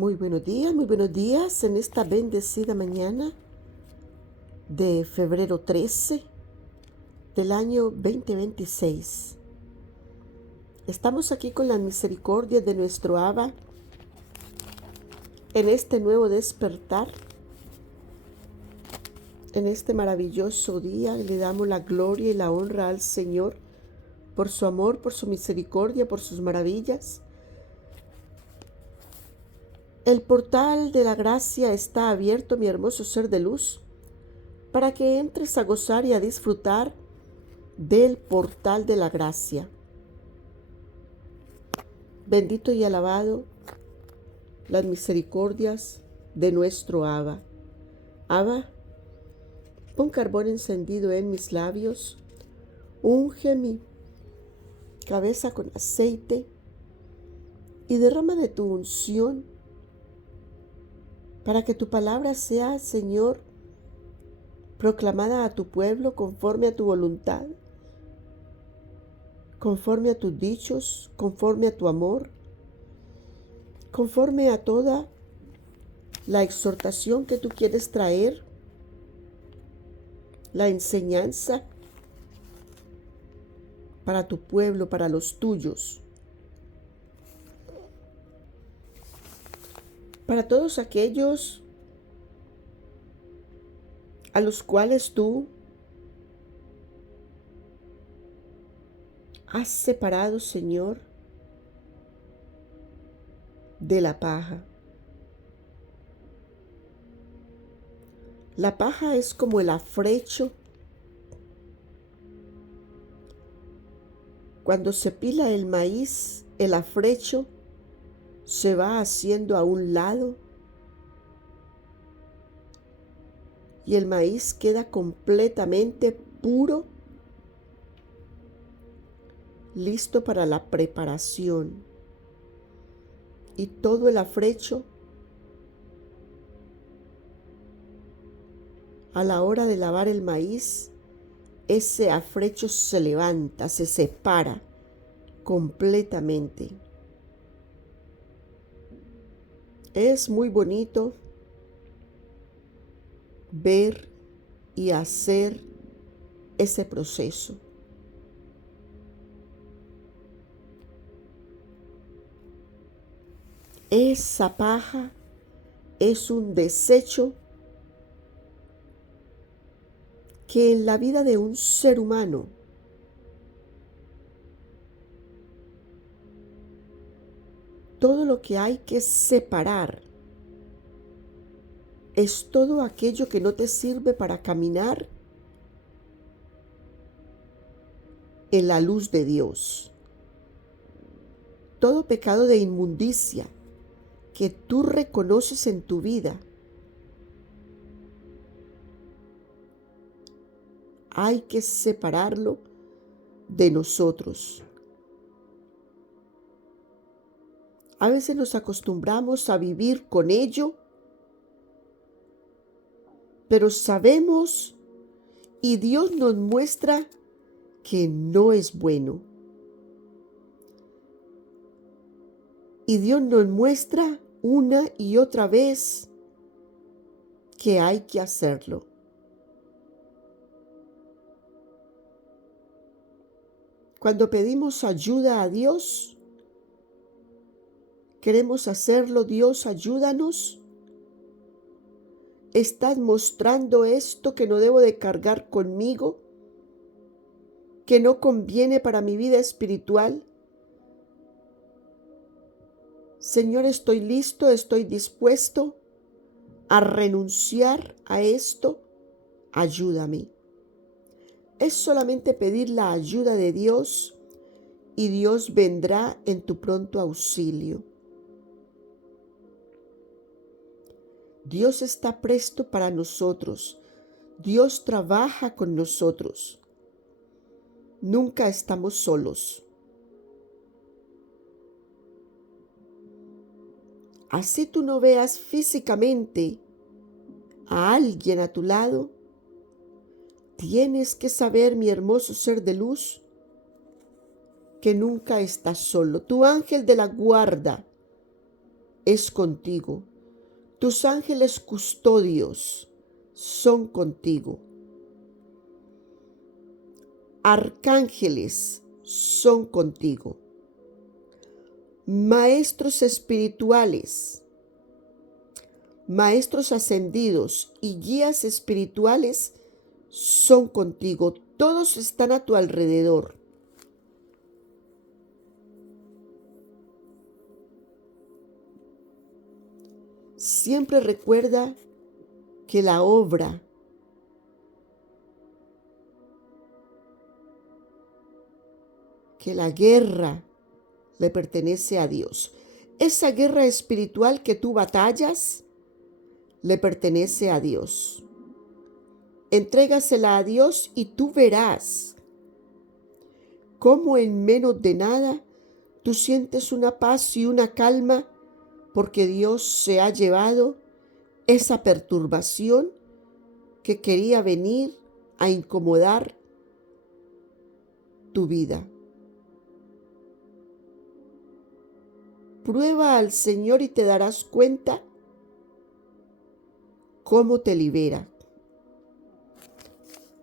Muy buenos días en esta bendecida mañana de febrero 13 del año 2026. Estamos aquí con la misericordia de nuestro Abba en este nuevo despertar, en este maravilloso día. Le damos la gloria y la honra al Señor por su amor, por su misericordia, por sus maravillas. El portal de la gracia está abierto, mi hermoso ser de luz, para que entres a gozar y a disfrutar del portal de la gracia. Bendito y alabado las misericordias de nuestro Abba. Abba, pon carbón encendido en mis labios, unge mi cabeza con aceite y derrama de tu unción para que tu palabra sea, Señor, proclamada a tu pueblo conforme a tu voluntad, conforme a tus dichos, conforme a tu amor, conforme a toda la exhortación que tú quieres traer, la enseñanza para tu pueblo, para los tuyos, para todos aquellos a los cuales tú has separado, Señor, de la paja. La paja es como el afrecho. Cuando se pila el maíz, el afrecho se va haciendo a un lado y el maíz queda completamente puro, listo para la preparación. Y todo el afrecho, a la hora de lavar el maíz, ese afrecho se levanta, se separa completamente. Es muy bonito ver y hacer ese proceso. Esa paja es un desecho que en la vida de un ser humano todo lo que hay que separar es todo aquello que no te sirve para caminar en la luz de Dios. Todo pecado de inmundicia que tú reconoces en tu vida, hay que separarlo de nosotros. A veces nos acostumbramos a vivir con ello, pero sabemos y Dios nos muestra que no es bueno. Y Dios nos muestra una y otra vez que hay que hacerlo. Cuando pedimos ayuda a Dios, queremos hacerlo. Dios, ayúdanos. ¿Estás mostrando esto que no debo de cargar conmigo? ¿Que no conviene para mi vida espiritual? Señor, estoy listo, estoy dispuesto a renunciar a esto. Ayúdame. Es solamente pedir la ayuda de Dios y Dios vendrá en tu pronto auxilio. Dios está presto para nosotros. Dios trabaja con nosotros. Nunca estamos solos. Así tú no veas físicamente a alguien a tu lado, tienes que saber, mi hermoso ser de luz, que nunca estás solo. Tu ángel de la guarda es contigo. Tus ángeles custodios son contigo. Arcángeles son contigo. Maestros espirituales, maestros ascendidos y guías espirituales son contigo. Todos están a tu alrededor. Siempre recuerda que la obra que la guerra le pertenece a Dios. Esa guerra espiritual que tú batallas le pertenece a Dios. Entrégasela a Dios y tú verás cómo en menos de nada tú sientes una paz y una calma porque Dios se ha llevado esa perturbación que quería venir a incomodar tu vida. Prueba al Señor y te darás cuenta cómo te libera.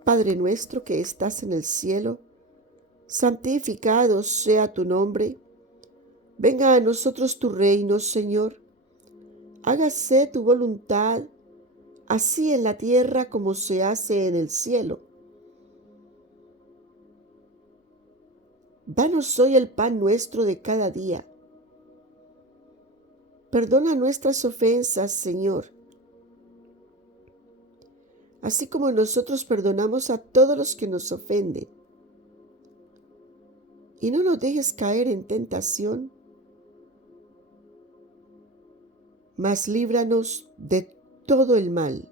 Padre nuestro que estás en el cielo, santificado sea tu nombre. Venga a nosotros tu reino, Señor. Hágase tu voluntad, así en la tierra como se hace en el cielo. Danos hoy el pan nuestro de cada día. Perdona nuestras ofensas, Señor, así como nosotros perdonamos a todos los que nos ofenden. Y no nos dejes caer en tentación, mas líbranos de todo el mal.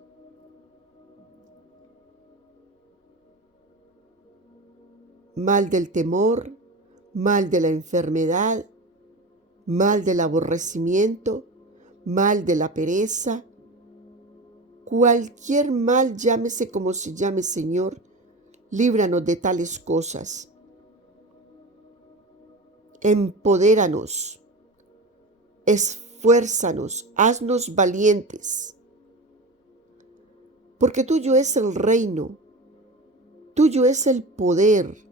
Mal del temor, mal de la enfermedad, mal del aborrecimiento, mal de la pereza, cualquier mal, llámese como se llame, Señor, líbranos de tales cosas. Empodéranos, esfuérzanos, haznos valientes, porque tuyo es el reino, tuyo es el poder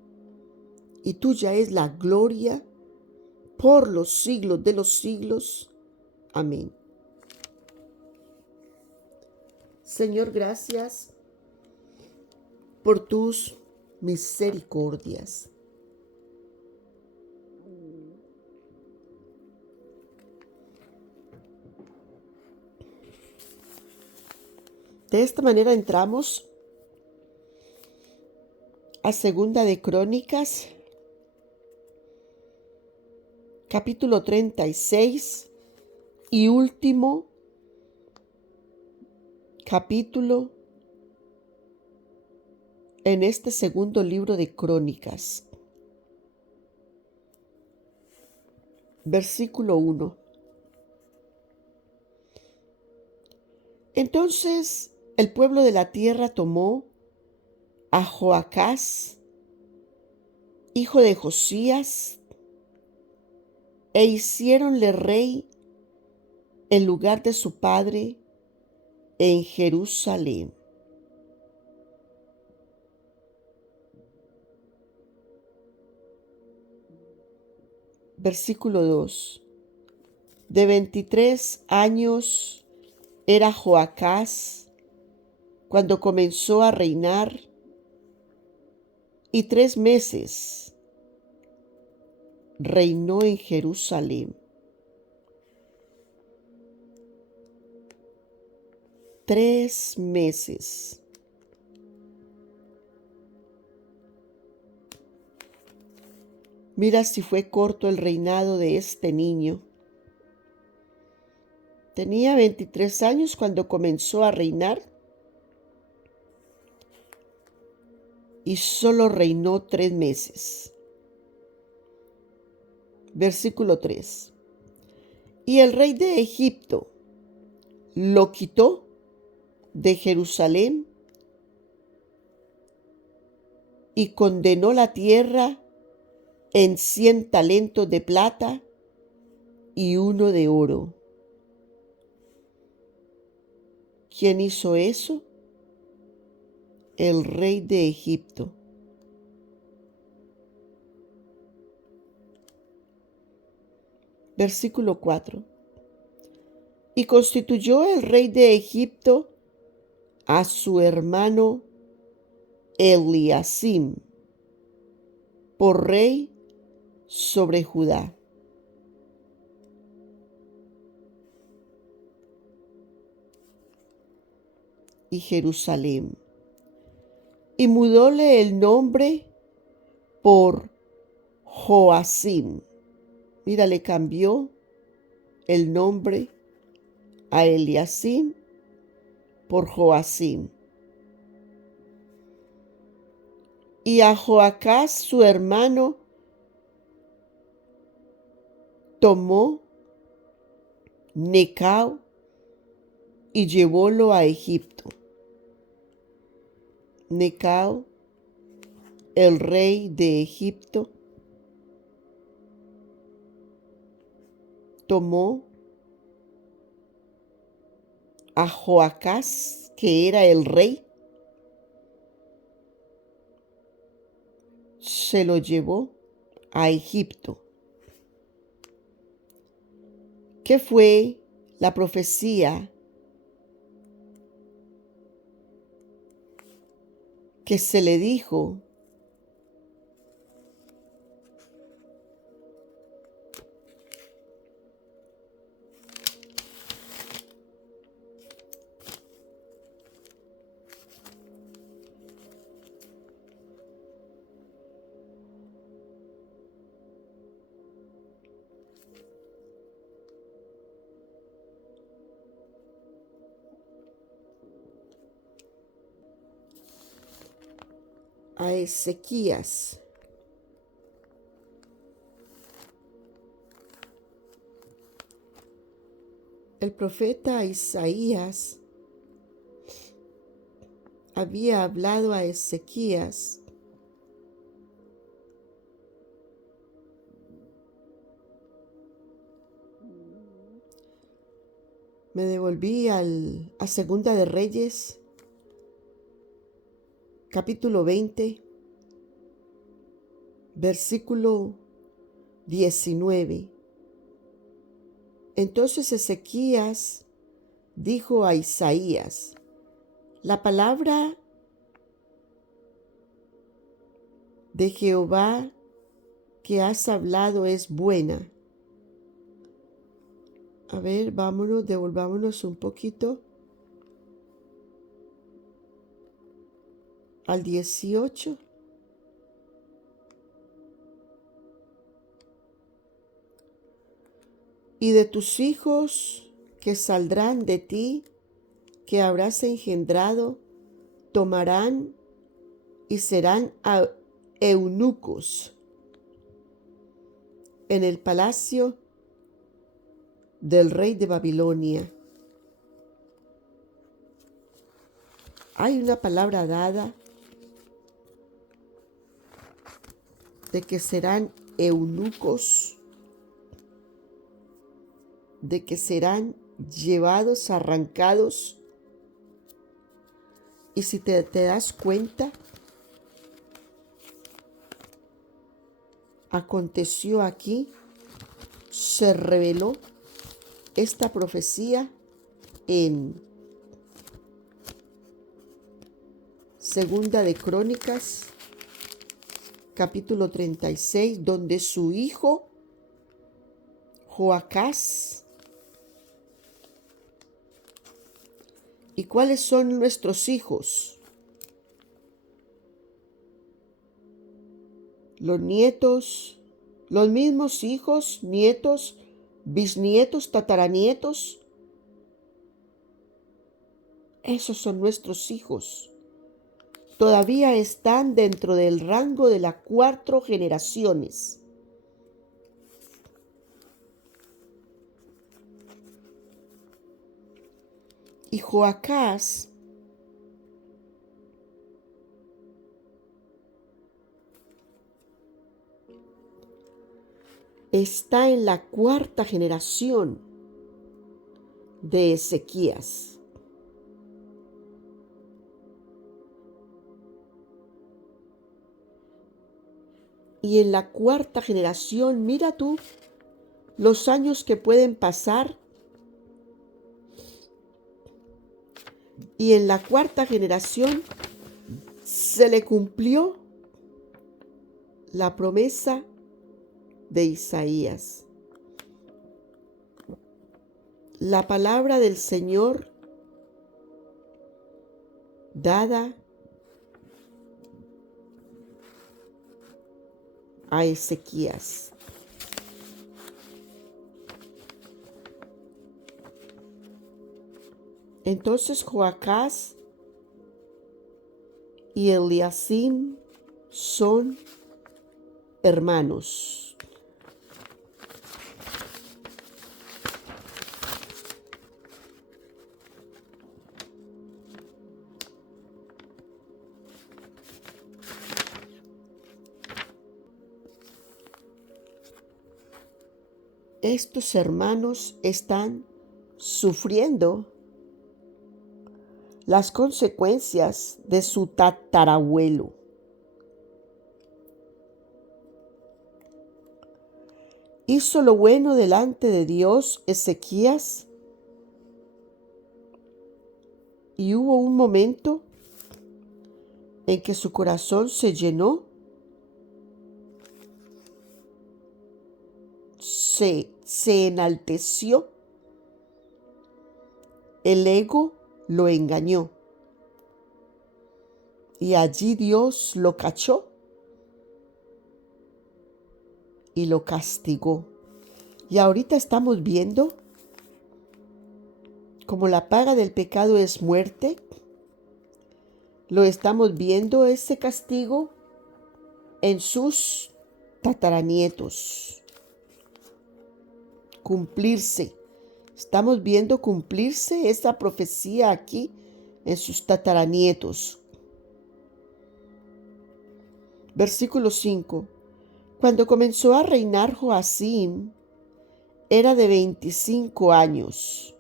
y tuya es la gloria por los siglos de los siglos. Amén. Señor, gracias por tus misericordias. De esta manera entramos a Segunda de Crónicas, capítulo 36 y último capítulo en este segundo libro de Crónicas. Versículo 1. Entonces el pueblo de la tierra tomó a Joacás, hijo de Josías, e hiciéronle rey en lugar de su padre en Jerusalén. Versículo 2. De 23 años era Joacás cuando comenzó a reinar, y 3 meses reinó en Jerusalén. 3 meses. Mira si fue corto el reinado de este niño. Tenía 23 años cuando comenzó a reinar y solo reinó 3 meses. Versículo 3. Y el rey de Egipto lo quitó de Jerusalén y condenó la tierra en 100 talentos de plata y 1 de oro. ¿Quién hizo eso? El rey de Egipto. Versículo 4. Y constituyó el rey de Egipto a su hermano Eliacim por rey sobre Judá. Y Jerusalén. Y mudóle el nombre por Joacim. Mira, le cambió el nombre a Eliacim por Joacim. Y a Joacás su hermano tomó Necao y llevólo a Egipto. Necao, el rey de Egipto, tomó a Joacás, que era el rey, se lo llevó a Egipto. ¿Qué fue la profecía que se le dijo a Ezequías? El profeta Isaías había hablado a Ezequías me devolví a Segunda de Reyes, capítulo 20, versículo 19. Entonces Ezequías dijo a Isaías: la palabra de Jehová que has hablado es buena. A ver, devolvámonos un poquito al 18. Y de tus hijos que saldrán de ti, que habrás engendrado, tomarán y serán eunucos en el palacio del rey de Babilonia. Hay una palabra dada de que serán eunucos, de que serán llevados, arrancados. Y si te das cuenta, aconteció aquí, se reveló esta profecía en Segunda de Crónicas, capítulo 36, donde su hijo Joacás. ¿Y cuáles son nuestros hijos? Los nietos, los mismos hijos, nietos, bisnietos, tataranietos. Esos son nuestros hijos. Todavía están dentro del rango de las 4 generaciones. Y Joacás está en la 4ª generación de Ezequías. Y en la cuarta generación, mira tú los años que pueden pasar. Y en la cuarta generación se le cumplió la promesa de Isaías. La palabra del Señor dada a Ezequías. Entonces Joacás y Eliacim son hermanos. Estos hermanos están sufriendo las consecuencias de su tatarabuelo. ¿Hizo lo bueno delante de Dios Ezequías? Y hubo un momento en que su corazón se llenó, se enalteció, el ego lo engañó y allí Dios lo cachó y lo castigó. Y ahorita estamos viendo como la paga del pecado es muerte. Lo estamos viendo ese castigo en sus tataranietos. Cumplirse. Estamos viendo cumplirse esta profecía aquí en sus tataranietos. Versículo 5. Cuando comenzó a reinar Joacim, era de 25 años.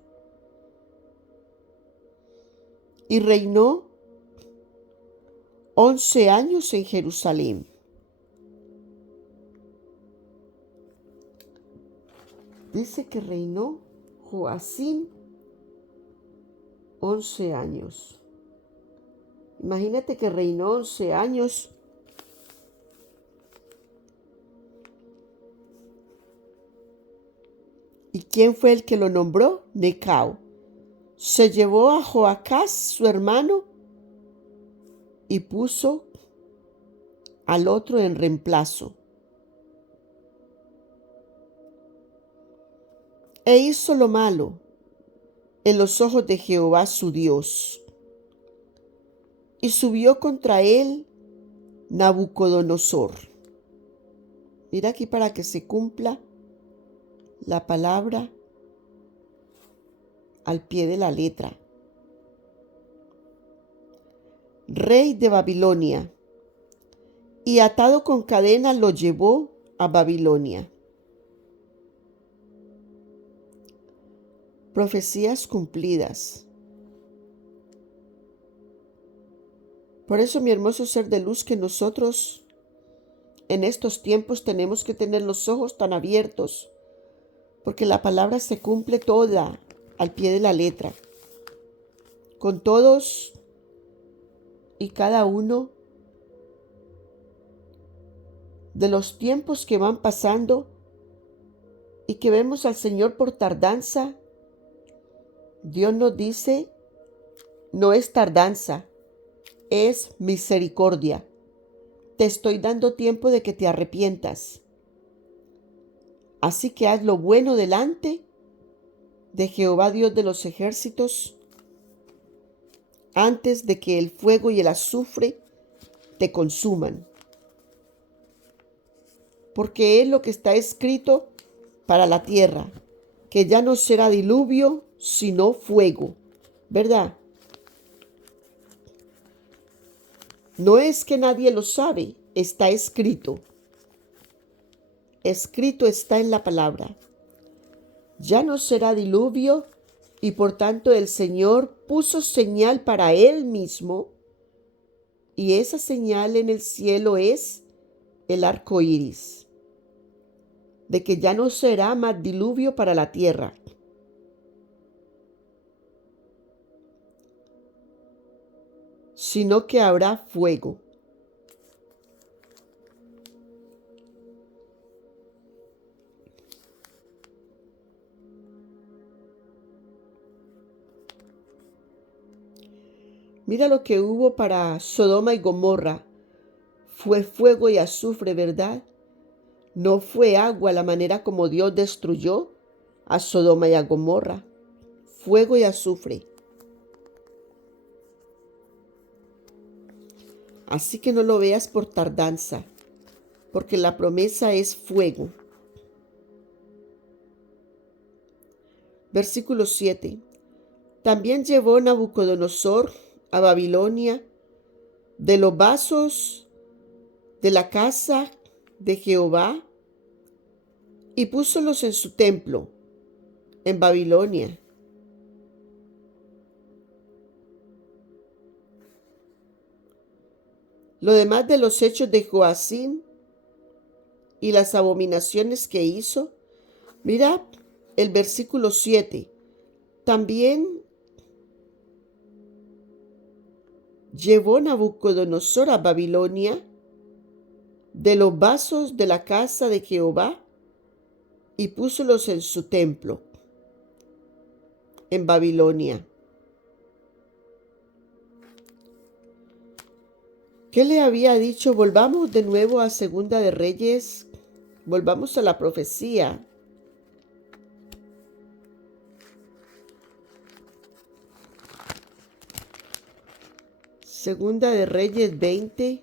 Y reinó 11 años en Jerusalén. Dice que reinó Joacim 11 años. Imagínate que reinó 11 años. ¿Y quién fue el que lo nombró? Necao. Se llevó a Joacás, su hermano, y puso al otro en reemplazo. E hizo lo malo en los ojos de Jehová su Dios. Y subió contra él Nabucodonosor. Mira aquí para que se cumpla la palabra al pie de la letra. Rey de Babilonia, y atado con cadena lo llevó a Babilonia. Profecías cumplidas. Por eso, mi hermoso ser de luz, que nosotros en estos tiempos tenemos que tener los ojos tan abiertos, porque la palabra se cumple toda al pie de la letra, con todos y cada uno de los tiempos que van pasando y que vemos al Señor por tardanza. Dios nos dice, no es tardanza, es misericordia. Te estoy dando tiempo de que te arrepientas. Así que haz lo bueno delante de Jehová Dios de los ejércitos, antes de que el fuego y el azufre te consuman. Porque es lo que está escrito para la tierra, que ya no será diluvio, sino fuego, ¿verdad? No es que nadie lo sabe, está escrito. Escrito está en la palabra. Ya no será diluvio, y por tanto el Señor puso señal para Él mismo, y esa señal en el cielo es el arco iris, de que ya no será más diluvio para la tierra, sino que habrá fuego. Mira lo que hubo para Sodoma y Gomorra. Fue fuego y azufre, ¿verdad? No fue agua la manera como Dios destruyó a Sodoma y a Gomorra. Fuego y azufre. Así que no lo veas por tardanza, porque la promesa es fuego. Versículo 7. También llevó Nabucodonosor a Babilonia de los vasos de la casa de Jehová y púsolos en su templo en Babilonia. Lo demás de los hechos de Joacín y las abominaciones que hizo. Mira el versículo 7. También llevó Nabucodonosor a Babilonia de los vasos de la casa de Jehová y púsolos en su templo en Babilonia. ¿Qué le había dicho? Volvamos de nuevo a Segunda de Reyes. Volvamos a la profecía. Segunda de Reyes 20.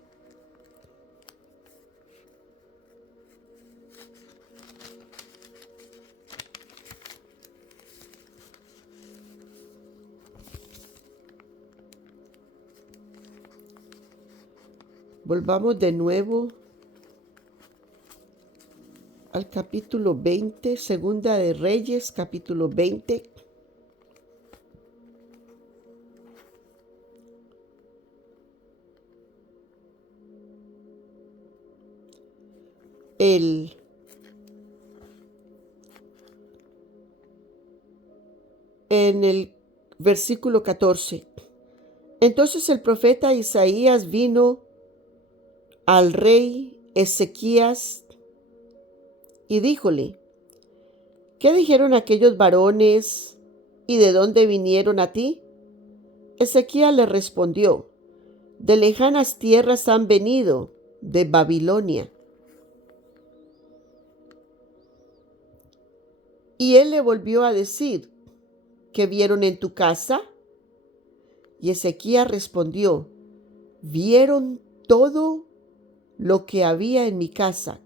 Volvamos de nuevo al capítulo 20, Segunda de Reyes, capítulo 20. En el versículo 14. Entonces el profeta Isaías vino al rey Ezequías y díjole: ¿qué dijeron aquellos varones y de dónde vinieron a ti? Ezequías le respondió: de lejanas tierras han venido, de Babilonia. Y él le volvió a decir: ¿qué vieron en tu casa? Y Ezequías respondió: vieron todo lo que había en mi casa.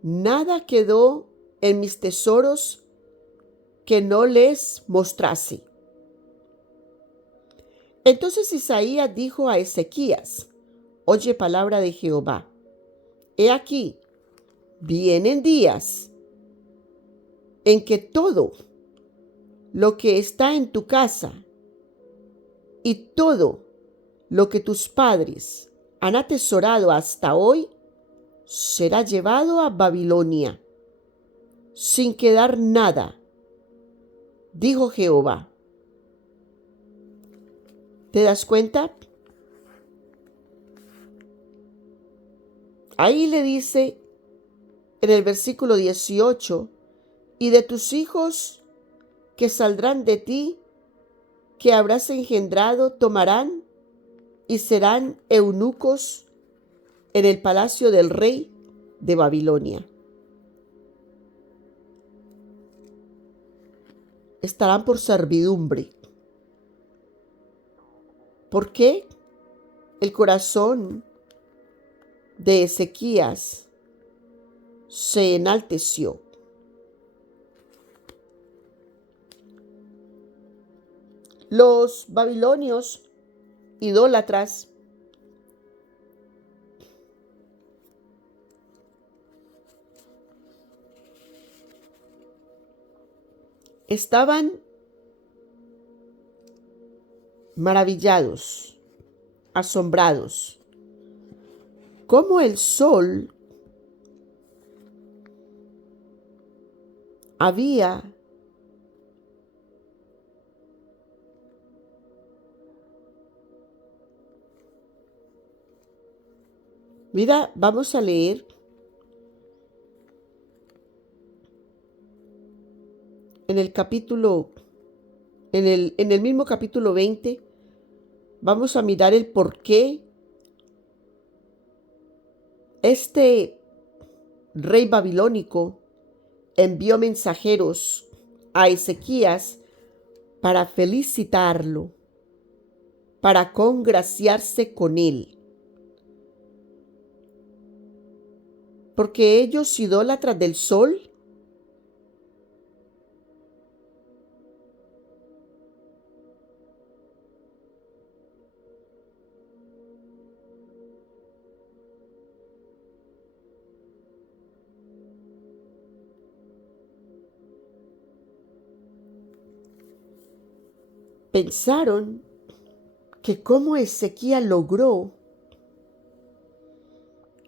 Nada quedó en mis tesoros que no les mostrase. Entonces Isaías dijo a Ezequías: oye palabra de Jehová. He aquí, vienen días en que todo lo que está en tu casa y todo lo que tus padres han atesorado hasta hoy será llevado a Babilonia, sin quedar nada, dijo Jehová. ¿Te das cuenta? Ahí le dice en el versículo 18, y de tus hijos que saldrán de ti, que habrás engendrado, tomarán y serán eunucos en el palacio del rey de Babilonia. Estarán por servidumbre. ¿Por qué? El corazón de Ezequías se enalteció. Los babilonios idólatras estaban maravillados, asombrados, cómo el sol había Mira, vamos a leer en el capítulo, en el mismo capítulo 20, vamos a mirar el por qué este rey babilónico envió mensajeros a Ezequías para felicitarlo, para congraciarse con él. Porque ellos, idólatras del sol, pensaron que cómo Ezequías logró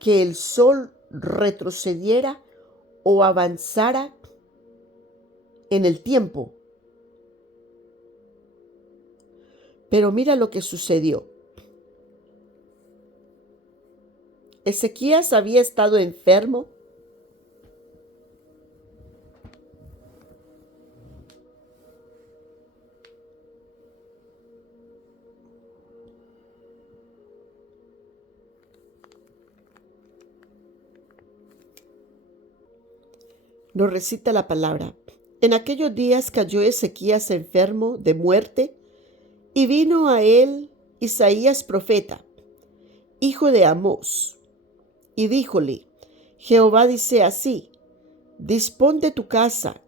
que el sol retrocediera o avanzara en el tiempo. Pero mira lo que sucedió. Ezequías había estado enfermo nos recita la palabra. En aquellos días cayó Ezequías enfermo de muerte y vino a él Isaías profeta, hijo de Amós, y díjole: Jehová dice así: dispón de tu casa,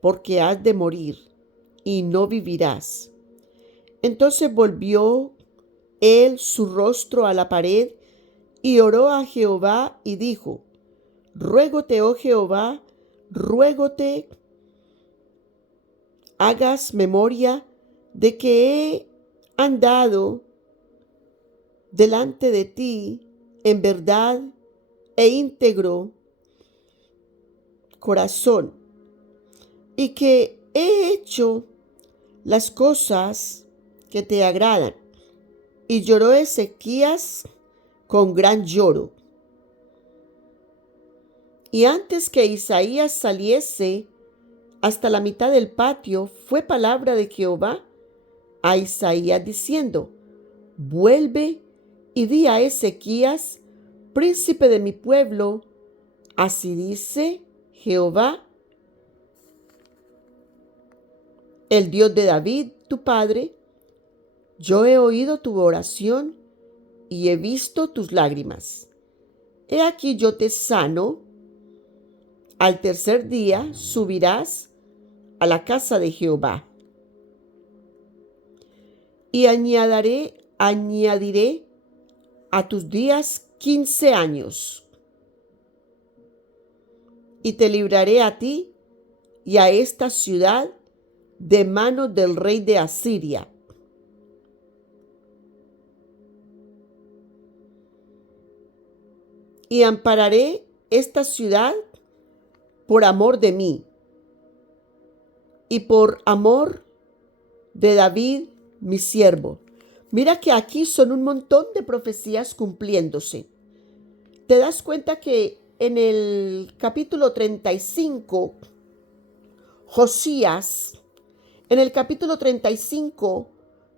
porque has de morir y no vivirás. Entonces volvió él su rostro a la pared y oró a Jehová y dijo: ruégote, oh Jehová, ruégote, hagas memoria de que he andado delante de ti en verdad e íntegro corazón, y que he hecho las cosas que te agradan. Y lloró Ezequías con gran lloro. Y antes que Isaías saliese hasta la mitad del patio, fue palabra de Jehová a Isaías diciendo: vuelve y di a Ezequías, príncipe de mi pueblo, así dice Jehová, el Dios de David, tu padre: yo he oído tu oración y he visto tus lágrimas. He aquí yo te sano. Al tercer día subirás a la casa de Jehová. Y añadiré a tus días 15 años. Y te libraré a ti y a esta ciudad de manos del rey de Asiria. Y ampararé esta ciudad por amor de mí y por amor de David, mi siervo. Mira que aquí son un montón de profecías cumpliéndose. Te das cuenta que en el capítulo 35, Josías, en el capítulo 35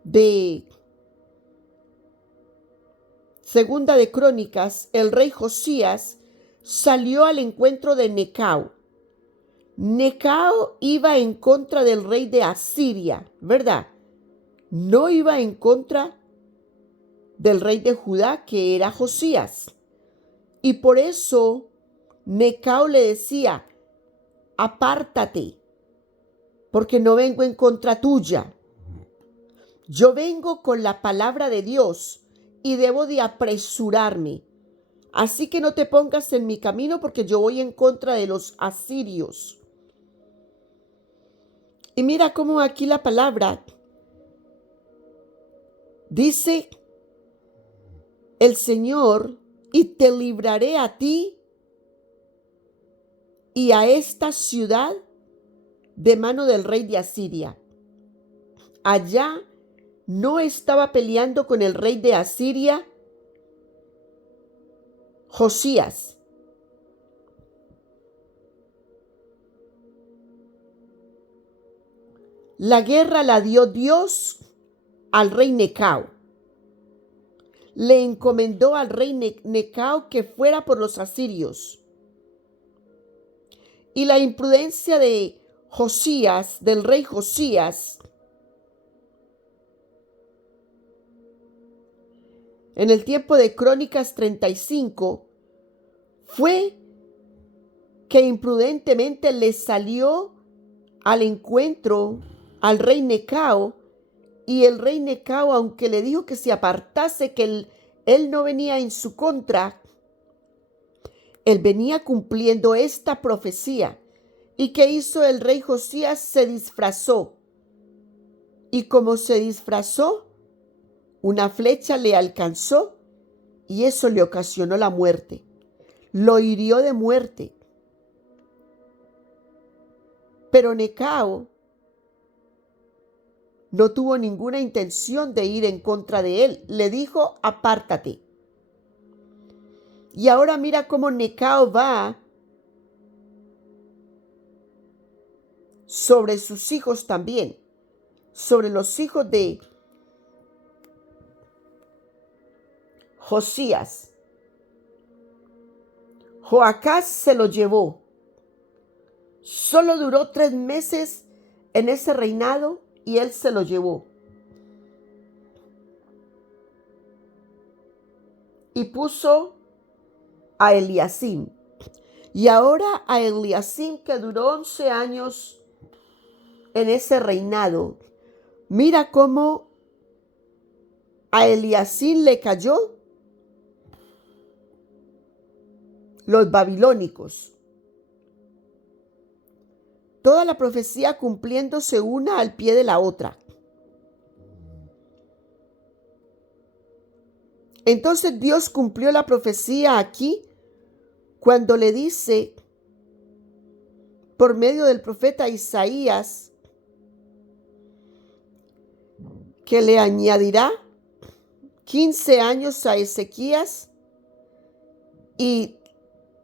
de Segunda de Crónicas, el rey Josías salió al encuentro de Necao. Necao iba en contra del rey de Asiria, ¿verdad? No iba en contra del rey de Judá, que era Josías. Y por eso Necao le decía: apártate, porque no vengo en contra tuya. Yo vengo con la palabra de Dios y debo de apresurarme. Así que no te pongas en mi camino, porque yo voy en contra de los asirios. Y mira cómo aquí la palabra dice el Señor: y te libraré a ti y a esta ciudad de mano del rey de Asiria. Allá no estaba peleando con el rey de Asiria Josías. La guerra la dio Dios al rey Necao. Le encomendó al rey Necao que fuera por los asirios. Y la imprudencia de Josías, del rey Josías, en el tiempo de Crónicas 35, fue que imprudentemente le salió al encuentro al rey Necao, y el rey Necao, aunque le dijo que se apartase, que él no venía en su contra, él venía cumpliendo esta profecía. ¿Y qué hizo el rey Josías? Se disfrazó. Y como se disfrazó, una flecha le alcanzó y eso le ocasionó la muerte. Lo hirió de muerte. Pero Necao no tuvo ninguna intención de ir en contra de él. Le dijo, apártate. Y ahora mira cómo Necao va sobre sus hijos también, sobre los hijos de Josías. Joacás se lo llevó. Solo duró 3 meses en ese reinado y él se lo llevó. Y puso a Eliacim. Y ahora a Eliacim, que duró 11 años en ese reinado, mira cómo a Eliacim le cayó los babilónicos. Toda la profecía cumpliéndose una al pie de la otra. Entonces Dios cumplió la profecía aquí cuando le dice por medio del profeta Isaías que le añadirá 15 años a Ezequías y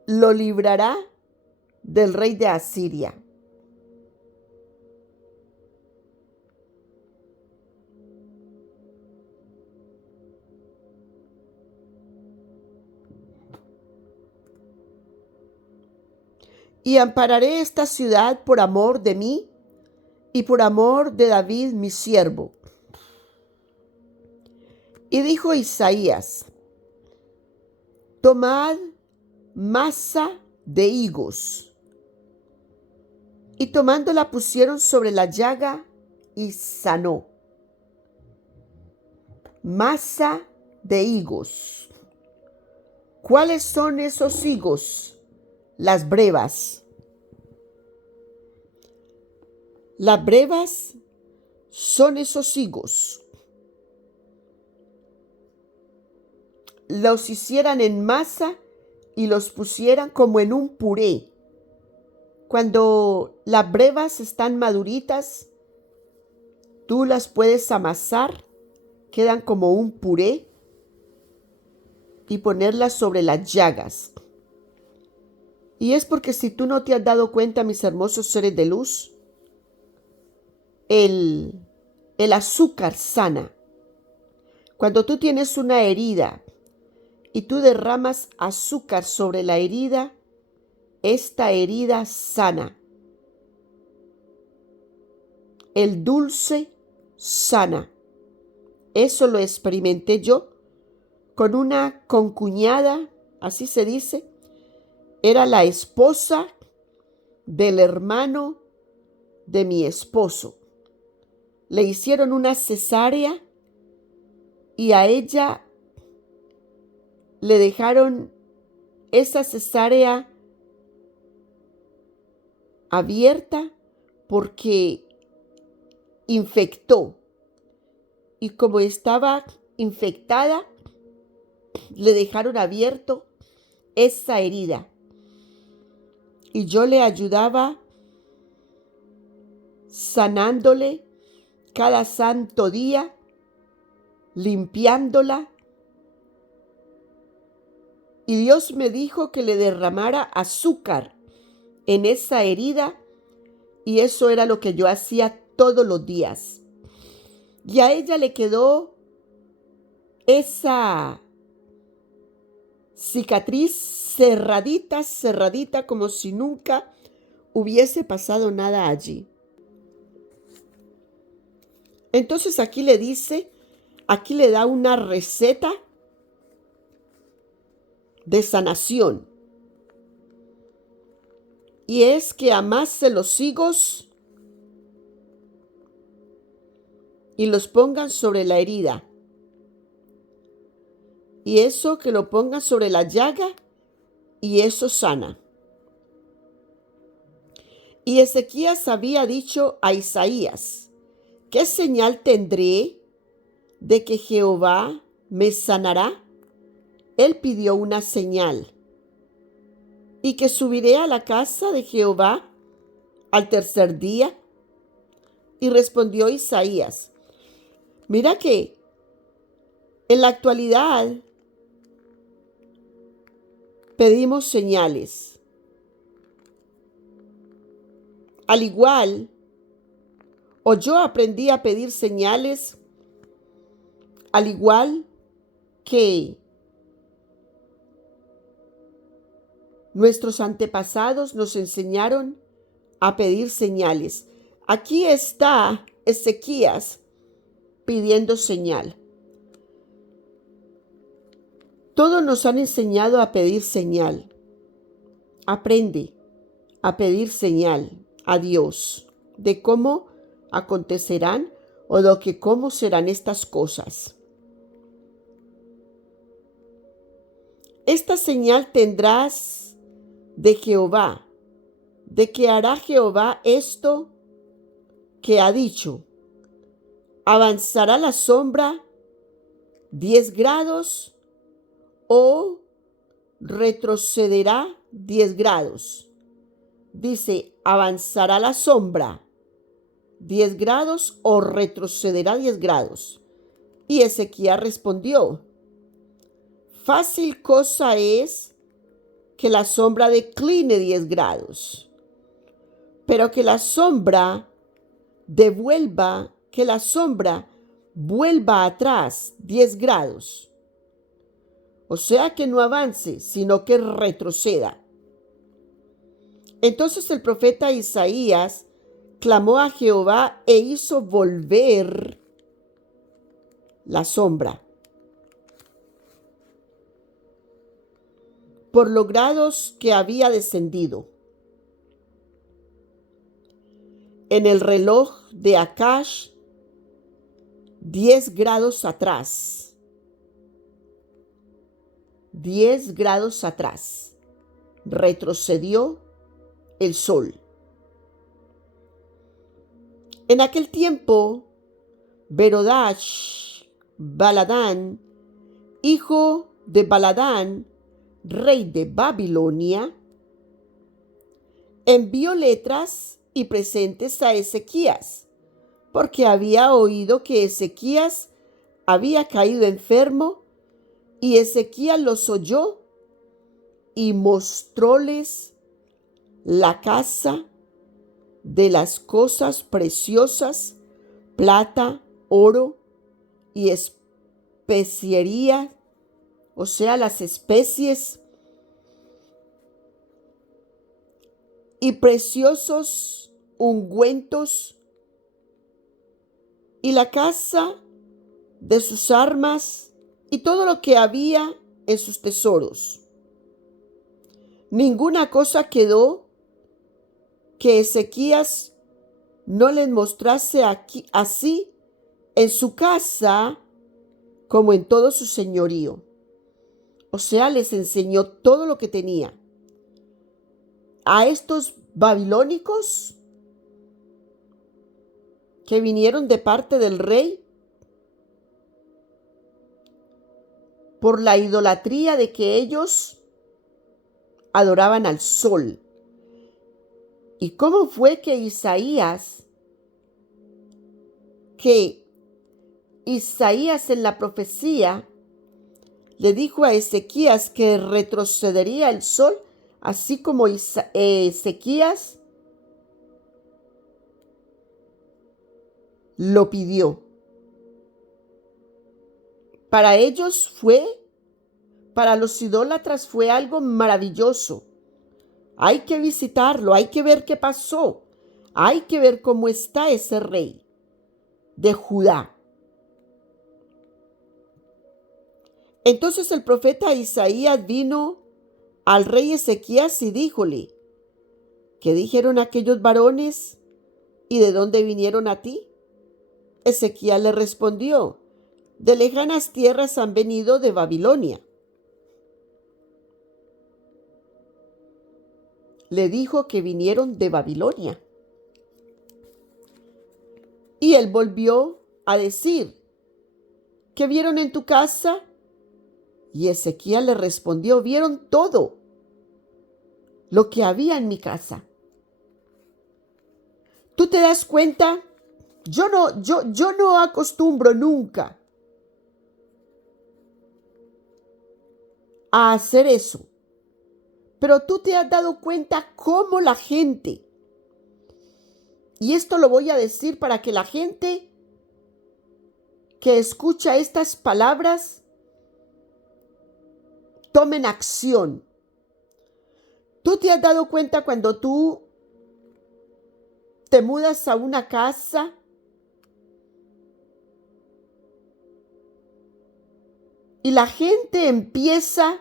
lo librará del rey de Asiria. Y ampararé esta ciudad por amor de mí y por amor de David mi siervo. Y dijo Isaías, tomad masa de higos. Y tomándola pusieron sobre la llaga y sanó. Masa de higos. ¿Cuáles son esos higos? Las brevas. Las brevas son esos higos. Los hicieran en masa y los pusieran como en un puré. Cuando las brevas están maduritas, tú las puedes amasar, quedan como un puré, y ponerlas sobre las llagas. Y es porque si tú no te has dado cuenta, mis hermosos seres de luz, el azúcar sana. Cuando tú tienes una herida y tú derramas azúcar sobre la herida, esta herida sana. El dulce sana. Eso lo experimenté yo con una concuñada, así se dice. Era la esposa del hermano de mi esposo. Le hicieron una cesárea y a ella le dejaron esa cesárea abierta porque infectó. Y como estaba infectada, le dejaron abierto esa herida. Y yo le ayudaba sanándole cada santo día, limpiándola. Y Dios me dijo que le derramara azúcar en esa herida, y eso era lo que yo hacía todos los días. Y a ella le quedó esa cicatriz cerradita, como si nunca hubiese pasado nada allí. Entonces aquí le dice, aquí le da una receta de sanación. Y es que amase los higos y los pongan sobre la herida. Y eso que lo pongan sobre la llaga, y eso sana. Y Ezequías había dicho a Isaías, ¿qué señal tendré de que Jehová me sanará? Él pidió una señal, y que subiré a la casa de Jehová al tercer día. Y respondió Isaías, mira que en la actualidad pedimos señales. Al igual, o yo aprendí a pedir señales, al igual que nuestros antepasados nos enseñaron a pedir señales. Aquí está Ezequías pidiendo señal. Todos nos han enseñado a pedir señal. Aprende a pedir señal a Dios de cómo acontecerán o de que cómo serán estas cosas. Esta señal tendrás de Jehová, de que hará Jehová esto que ha dicho. Avanzará la sombra 10 grados o retrocederá 10 grados. Dice, avanzará la sombra 10 grados o retrocederá 10 grados. Y Ezequías respondió, fácil cosa es que la sombra decline 10 grados, pero que la sombra vuelva atrás 10 grados. O sea que no avance, sino que retroceda. Entonces el profeta Isaías clamó a Jehová e hizo volver la sombra por los grados que había descendido. En el reloj de Akash, 10 grados atrás. 10 grados atrás. Retrocedió el sol. En aquel tiempo, Berodach Baladán, hijo de Baladán, rey de Babilonia, envió letras y presentes a Ezequías, porque había oído que Ezequías había caído enfermo, y Ezequías los oyó y mostróles la casa de las cosas preciosas, plata, oro y especiería, o sea, las especies y preciosos ungüentos, y la casa de sus armas y todo lo que había en sus tesoros. Ninguna cosa quedó que Ezequías no les mostrase así en su casa como en todo su señorío. O sea, les enseñó todo lo que tenía. A estos babilónicos que vinieron de parte del rey por la idolatría de que ellos adoraban al sol. ¿Y cómo fue que Isaías que Isaías en la profecía le dijo a Ezequías que retrocedería el sol, así como Ezequías lo pidió. Para ellos para los idólatras fue algo maravilloso. Hay que visitarlo, hay que ver qué pasó, hay que ver cómo está ese rey de Judá. Entonces el profeta Isaías vino al rey Ezequías y díjole: ¿qué dijeron aquellos varones y de dónde vinieron a ti? Ezequías le respondió: de lejanas tierras han venido de Babilonia. Le dijo que vinieron de Babilonia. Y él volvió a decir: ¿qué vieron en tu casa? Y Ezequías le respondió: vieron todo lo que había en mi casa. ¿Tú te das cuenta? Yo no acostumbro nunca a hacer eso. Pero tú te has dado cuenta cómo la gente, y esto lo voy a decir para que la gente que escucha estas palabras tomen acción. Tú te has dado cuenta cuando tú te mudas a una casa y la gente empieza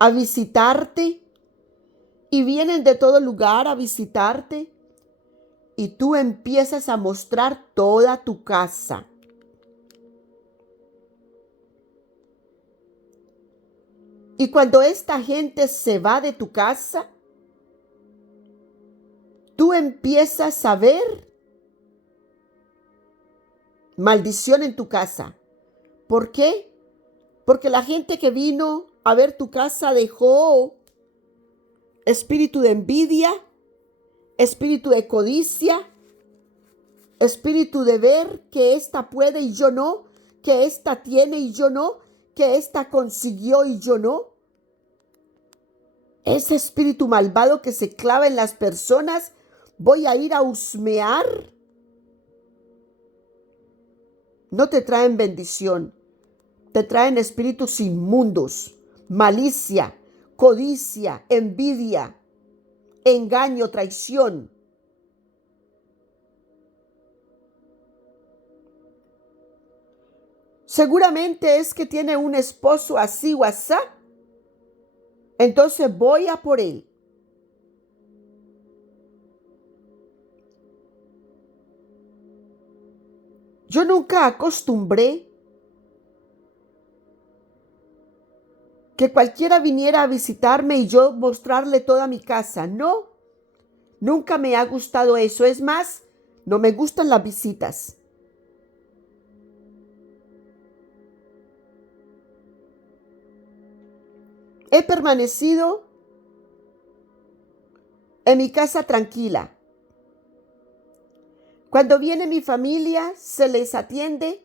a visitarte y vienen de todo lugar a visitarte y tú empiezas a mostrar toda tu casa. Y cuando esta gente se va de tu casa, tú empiezas a ver maldición en tu casa. ¿Por qué? Porque la gente que vino a ver tu casa dejó espíritu de envidia, espíritu de codicia, espíritu de ver que ésta puede y yo no, que ésta tiene y yo no, que ésta consiguió y yo no. Ese espíritu malvado que se clava en las personas, voy a ir a husmear. No te traen bendición, te traen espíritus inmundos, malicia, codicia, envidia, engaño, traición. Seguramente es que tiene un esposo así o asá. Entonces voy a por él. Yo nunca acostumbré que cualquiera viniera a visitarme y yo mostrarle toda mi casa. No, nunca me ha gustado eso. Es más, no me gustan las visitas. He permanecido en mi casa tranquila. Cuando viene mi familia, se les atiende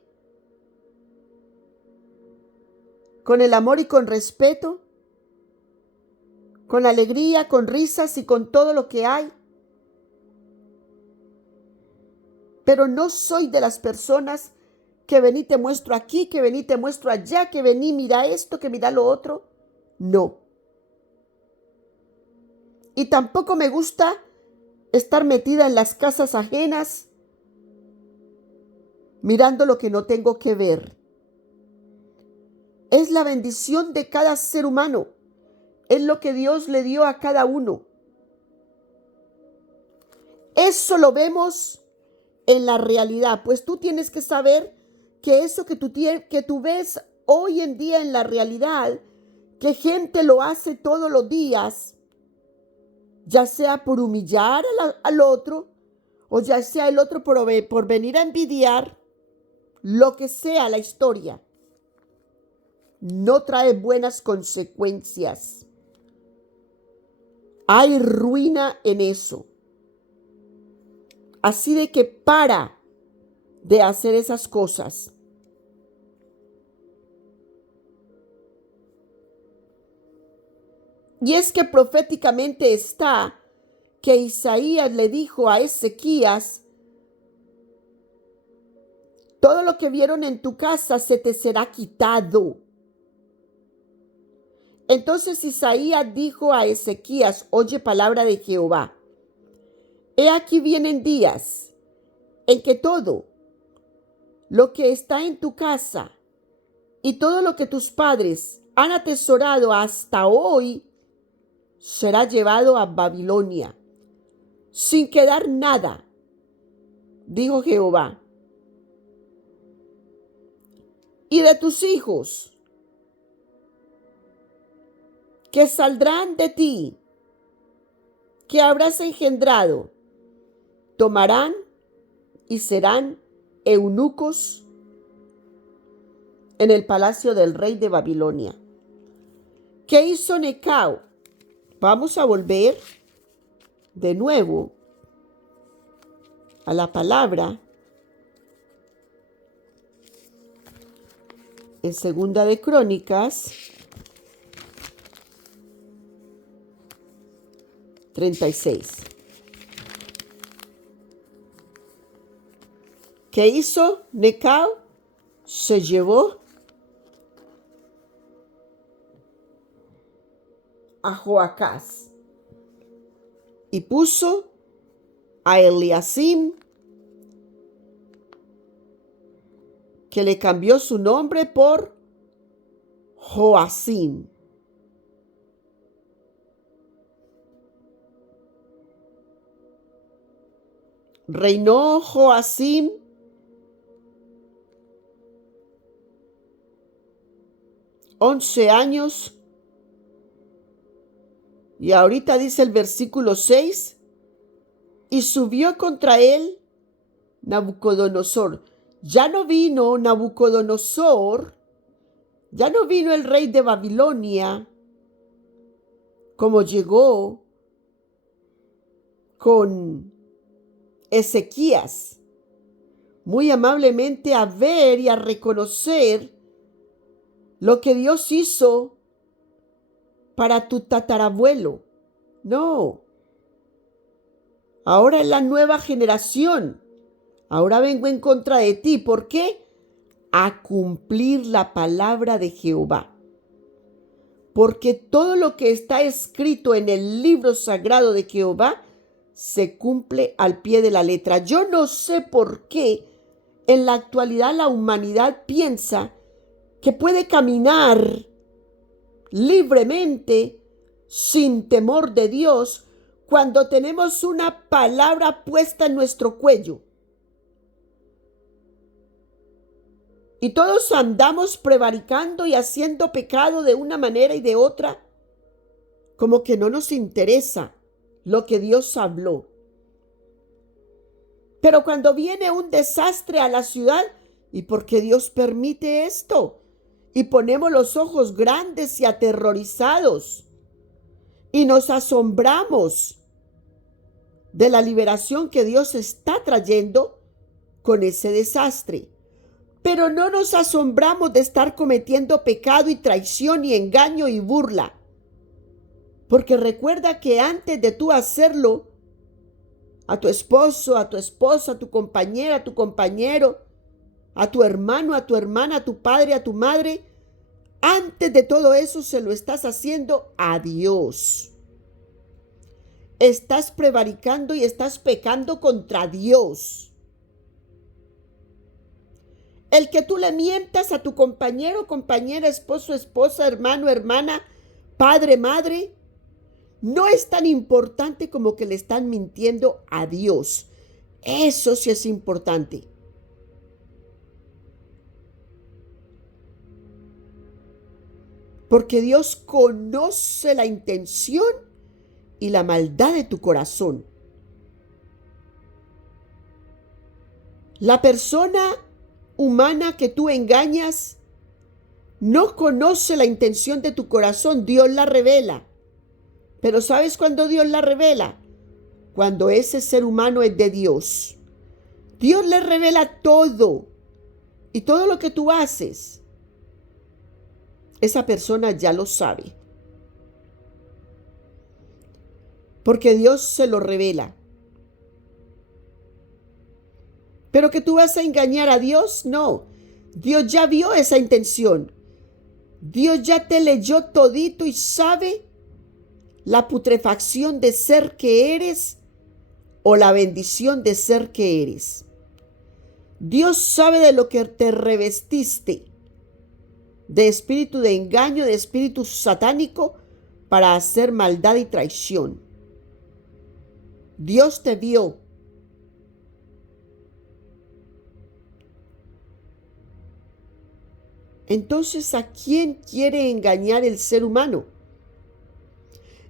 con el amor y con respeto, con alegría, con risas y con todo lo que hay. Pero no soy de las personas que vení te muestro aquí, que vení te muestro allá, que vení mira esto, que mira lo otro. No. Y tampoco me gusta estar metida en las casas ajenas, mirando lo que no tengo que ver. Es la bendición de cada ser humano. Es lo que Dios le dio a cada uno. Eso lo vemos en la realidad. Pues tú tienes que saber que eso que tú ves hoy en día en la realidad, que gente lo hace todos los días, ya sea por humillar al otro, o ya sea el otro por venir a envidiar, lo que sea la historia, no trae buenas consecuencias. Hay ruina en eso. Así de que para de hacer esas cosas. Y es que proféticamente está que Isaías le dijo a Ezequías: todo lo que vieron en tu casa se te será quitado. Entonces Isaías dijo a Ezequías: oye palabra de Jehová. He aquí vienen días en que todo lo que está en tu casa y todo lo que tus padres han atesorado hasta hoy será llevado a Babilonia, sin quedar nada, dijo Jehová. Y de tus hijos que saldrán de ti, que habrás engendrado, tomarán y serán eunucos en el palacio del rey de Babilonia. ¿Qué hizo Necao? Vamos a volver de nuevo a la palabra en Segunda de Crónicas 36. ¿Qué hizo Necao? Se llevó a Joacás y puso a Eliacim, que le cambió su nombre por Joacim. Reinó Joacim 11 años. Y ahorita dice el versículo 6, y subió contra él Nabucodonosor. Ya no vino Nabucodonosor, ya no vino el rey de Babilonia, como llegó con Ezequías, muy amablemente a ver y a reconocer lo que Dios hizo para tu tatarabuelo. No. Ahora es la nueva generación. Ahora vengo en contra de ti. ¿Por qué? A cumplir la palabra de Jehová. Porque todo lo que está escrito en el libro sagrado de Jehová se cumple al pie de la letra. Yo no sé por qué en la actualidad la humanidad piensa que puede caminar libremente, sin temor de Dios, cuando tenemos una palabra puesta en nuestro cuello. Y todos andamos prevaricando y haciendo pecado de una manera y de otra, como que no nos interesa lo que Dios habló. Pero cuando viene un desastre a la ciudad, ¿y por qué Dios permite esto? Y ponemos los ojos grandes y aterrorizados y nos asombramos de la liberación que Dios está trayendo con ese desastre. Pero no nos asombramos de estar cometiendo pecado y traición y engaño y burla. Porque recuerda que antes de tú hacerlo a tu esposo, a tu esposa, a tu compañera, a tu compañero, a tu hermano, a tu hermana, a tu padre, a tu madre, antes de todo eso se lo estás haciendo a Dios. Estás prevaricando y estás pecando contra Dios. El que tú le mientas a tu compañero, compañera, esposo, esposa, hermano, hermana, padre, madre, no es tan importante como que le están mintiendo a Dios. Eso sí es importante. Porque Dios conoce la intención y la maldad de tu corazón. La persona humana que tú engañas no conoce la intención de tu corazón. Dios la revela. Pero ¿sabes cuándo Dios la revela? Cuando ese ser humano es de Dios. Dios le revela todo. Y todo lo que tú haces, esa persona ya lo sabe. Porque Dios se lo revela. Pero que tú vas a engañar a Dios, no. Dios ya vio esa intención. Dios ya te leyó todito y sabe la putrefacción de ser que eres o la bendición de ser que eres. Dios sabe de lo que te revestiste, de espíritu de engaño, de espíritu satánico, para hacer maldad y traición. Dios te vio. Entonces, ¿a quién quiere engañar el ser humano?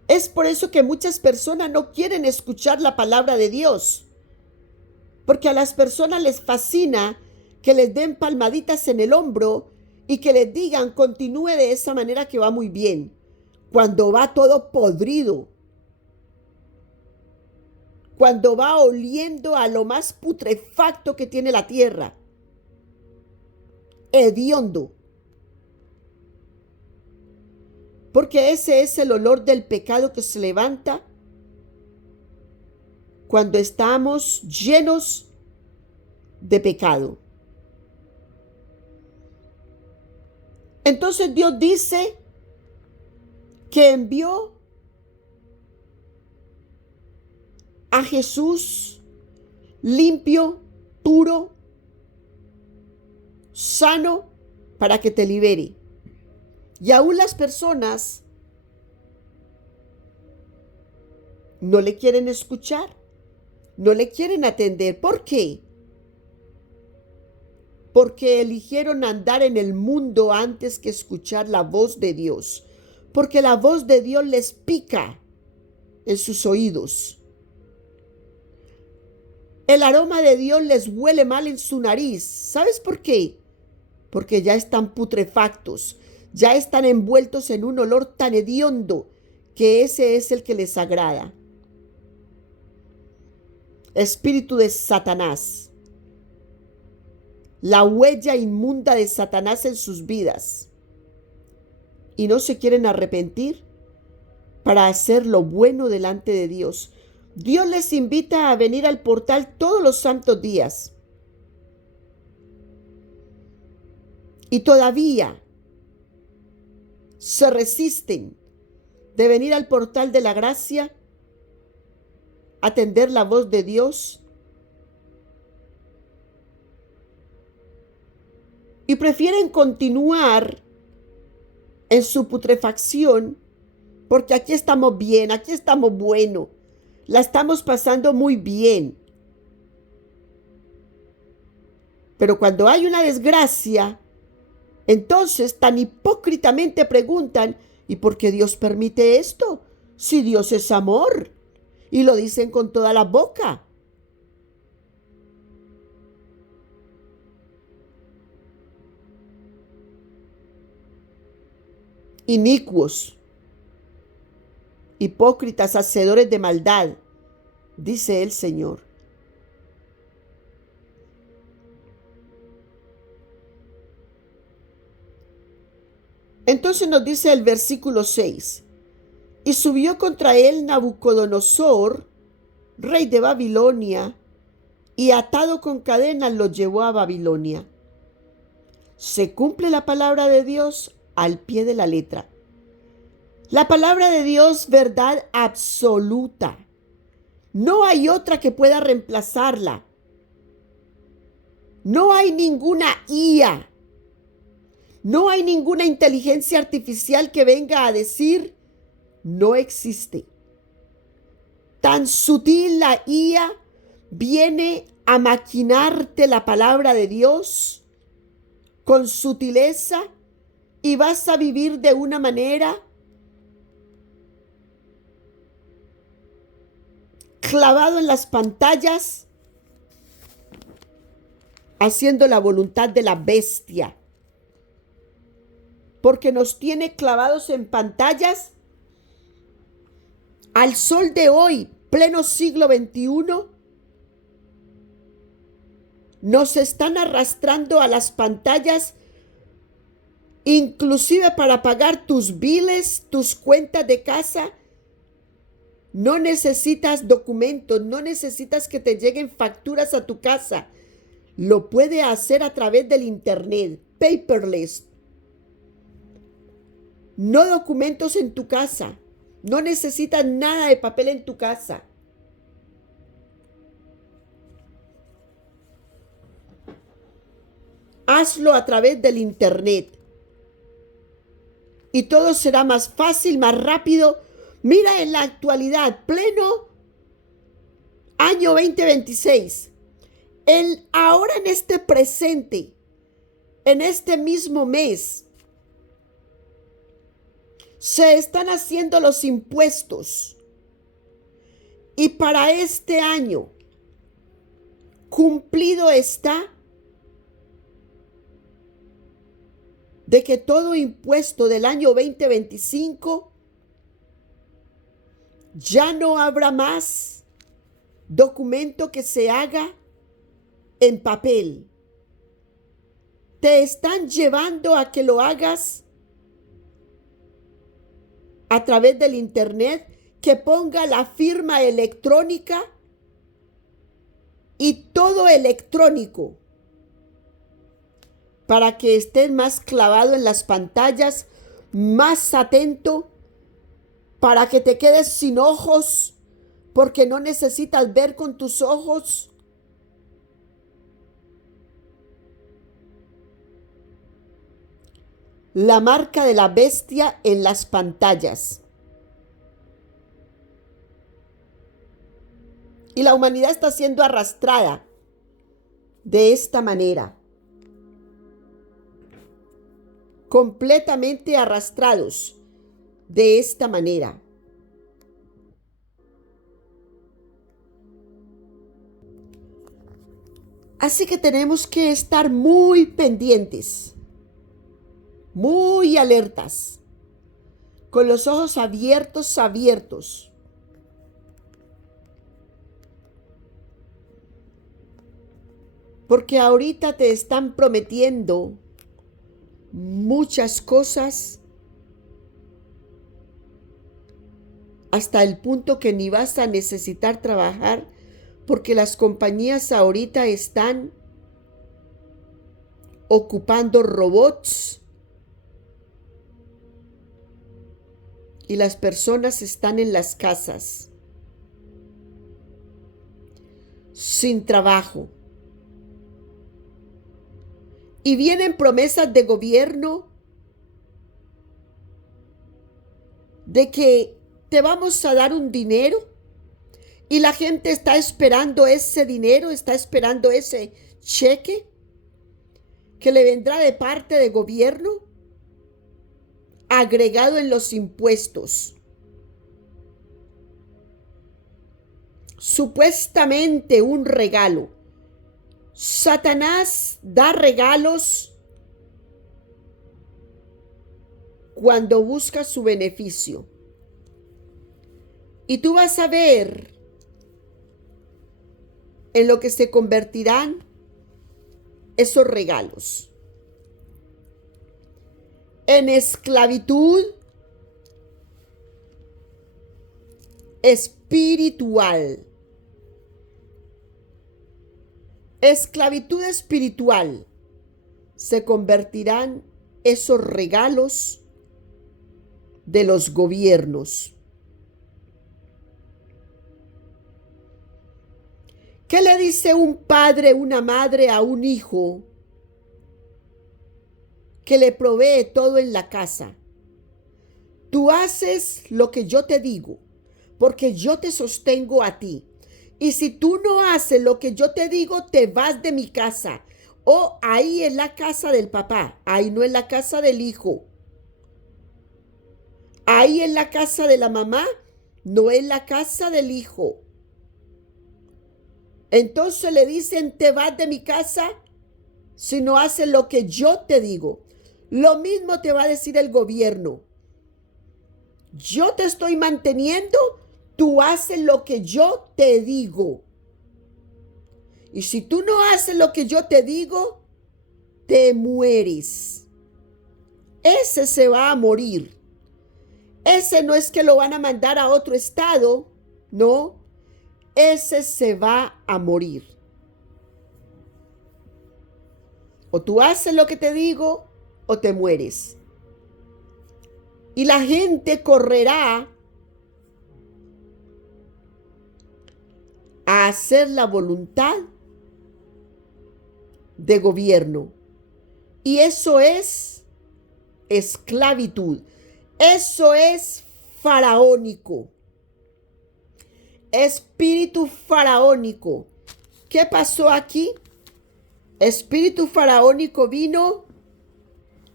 Es por eso que muchas personas no quieren escuchar la palabra de Dios. Porque a las personas les fascina que les den palmaditas en el hombro y que les digan continúe de esa manera que va muy bien, cuando va todo podrido, cuando va oliendo a lo más putrefacto que tiene la tierra, hediondo. Porque ese es el olor del pecado que se levanta cuando estamos llenos de pecado. Entonces Dios dice que envió a Jesús limpio, puro, sano, para que te libere. Y aún las personas no le quieren escuchar, no le quieren atender. ¿Por qué? Porque eligieron andar en el mundo antes que escuchar la voz de Dios. Porque la voz de Dios les pica en sus oídos. El aroma de Dios les huele mal en su nariz. ¿Sabes por qué? Porque ya están putrefactos, ya están envueltos en un olor tan hediondo que ese es el que les agrada. Espíritu de Satanás. La huella inmunda de Satanás en sus vidas. Y no se quieren arrepentir para hacer lo bueno delante de Dios. Dios les invita a venir al portal todos los santos días. Y todavía se resisten de venir al portal de la gracia, atender la voz de Dios, y prefieren continuar en su putrefacción, porque aquí estamos bien, aquí estamos bueno, la estamos pasando muy bien. Pero cuando hay una desgracia, entonces tan hipócritamente preguntan, ¿y por qué Dios permite esto? Si Dios es amor. Y lo dicen con toda la boca. Inicuos, hipócritas, hacedores de maldad, dice el Señor. Entonces nos dice el versículo 6, y subió contra él Nabucodonosor, rey de Babilonia, y atado con cadenas lo llevó a Babilonia. Se cumple la palabra de Dios al pie de la letra. La palabra de Dios, verdad absoluta. No hay otra que pueda reemplazarla. No hay ninguna IA. No hay ninguna inteligencia artificial que venga a decir, no existe. Tan sutil la IA viene a maquinarte la palabra de Dios con sutileza y vas a vivir de una manera clavado en las pantallas, haciendo la voluntad de la bestia. Porque nos tiene clavados en pantallas al sol de hoy, pleno siglo XXI. nos están arrastrando a las pantallas, inclusive para pagar tus biles, tus cuentas de casa. No necesitas documentos, no necesitas que te lleguen facturas a tu casa. Lo puede hacer a través del internet, paperless. No documentos en tu casa. No necesitas nada de papel en tu casa. Hazlo a través del internet. Y todo será más fácil, más rápido. Mira en la actualidad, pleno año 2026. Ahora en este presente, en este mismo mes, se están haciendo los impuestos. Y para este año, cumplido está de que todo impuesto del año 2025 ya no habrá más documento que se haga en papel. Te están llevando a que lo hagas a través del internet, que ponga la firma electrónica y todo electrónico, para que estés más clavado en las pantallas, más atento, para que te quedes sin ojos, porque no necesitas ver con tus ojos. La marca de la bestia en las pantallas. Y la humanidad está siendo arrastrada de esta manera. Completamente arrastrados de esta manera. Así que tenemos que estar muy pendientes, muy alertas, con los ojos abiertos. Porque ahorita te están prometiendo muchas cosas hasta el punto que ni vas a necesitar trabajar, porque las compañías ahorita están ocupando robots y las personas están en las casas sin trabajo. Y vienen promesas de gobierno de que te vamos a dar un dinero, y la gente está esperando ese dinero, está esperando ese cheque que le vendrá de parte del gobierno, agregado en los impuestos. Supuestamente un regalo. Satanás da regalos cuando busca su beneficio. Y tú vas a ver en lo que se convertirán esos regalos. En esclavitud espiritual. Esclavitud espiritual se convertirán esos regalos de los gobiernos. ¿Qué le dice un padre, una madre a un hijo que le provee todo en la casa? Tú haces lo que yo te digo, porque yo te sostengo a ti. Y si tú no haces lo que yo te digo, te vas de mi casa. O ahí es la casa del papá, ahí no es la casa del hijo. Ahí es la casa de la mamá, no es la casa del hijo. Entonces le dicen, te vas de mi casa si no haces lo que yo te digo. Lo mismo te va a decir el gobierno. Yo te estoy manteniendo, tú haces lo que yo te digo. Y si tú no haces lo que yo te digo, te mueres. Ese se va a morir. Ese no es que lo van a mandar a otro estado, no. Ese se va a morir. O tú haces lo que te digo o te mueres. Y la gente correrá a hacer la voluntad de gobierno. Y eso es esclavitud. Eso es faraónico. Espíritu faraónico. ¿Qué pasó aquí? Espíritu faraónico vino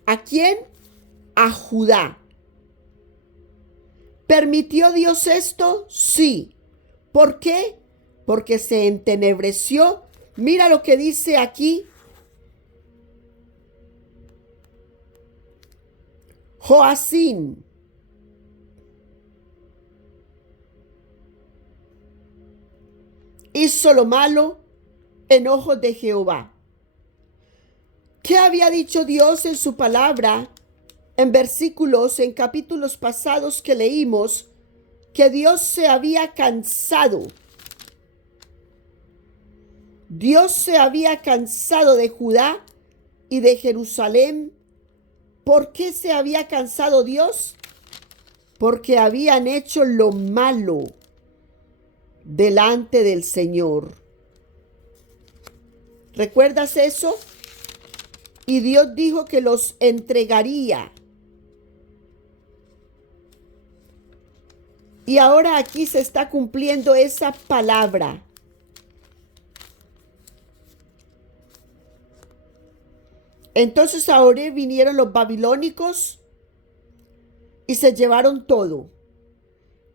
¿a quién? A Judá. ¿Permitió Dios esto? Sí. ¿Por qué? Porque se entenebreció. Mira lo que dice aquí. Joacín. Hizo lo malo en ojos de Jehová. ¿Qué había dicho Dios en su palabra? En versículos, en capítulos pasados que leímos, que Dios se había cansado. Dios se había cansado de Judá y de Jerusalén. ¿Por qué se había cansado Dios? Porque habían hecho lo malo delante del Señor. ¿Recuerdas eso? Y Dios dijo que los entregaría. Y ahora aquí se está cumpliendo esa palabra. Entonces ahora vinieron los babilónicos y se llevaron todo.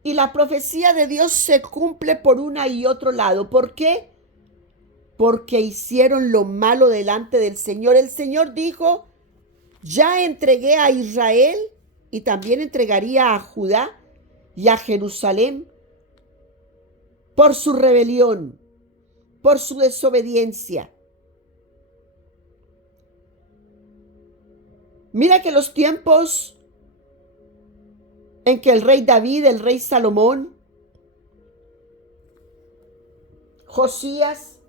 Y la profecía de Dios se cumple por una y otro lado. ¿Por qué? Porque hicieron lo malo delante del Señor. El Señor dijo, ya entregué a Israel y también entregaría a Judá y a Jerusalén por su rebelión, por su desobediencia. Mira que los tiempos en que el rey David, el rey Salomón, Josías,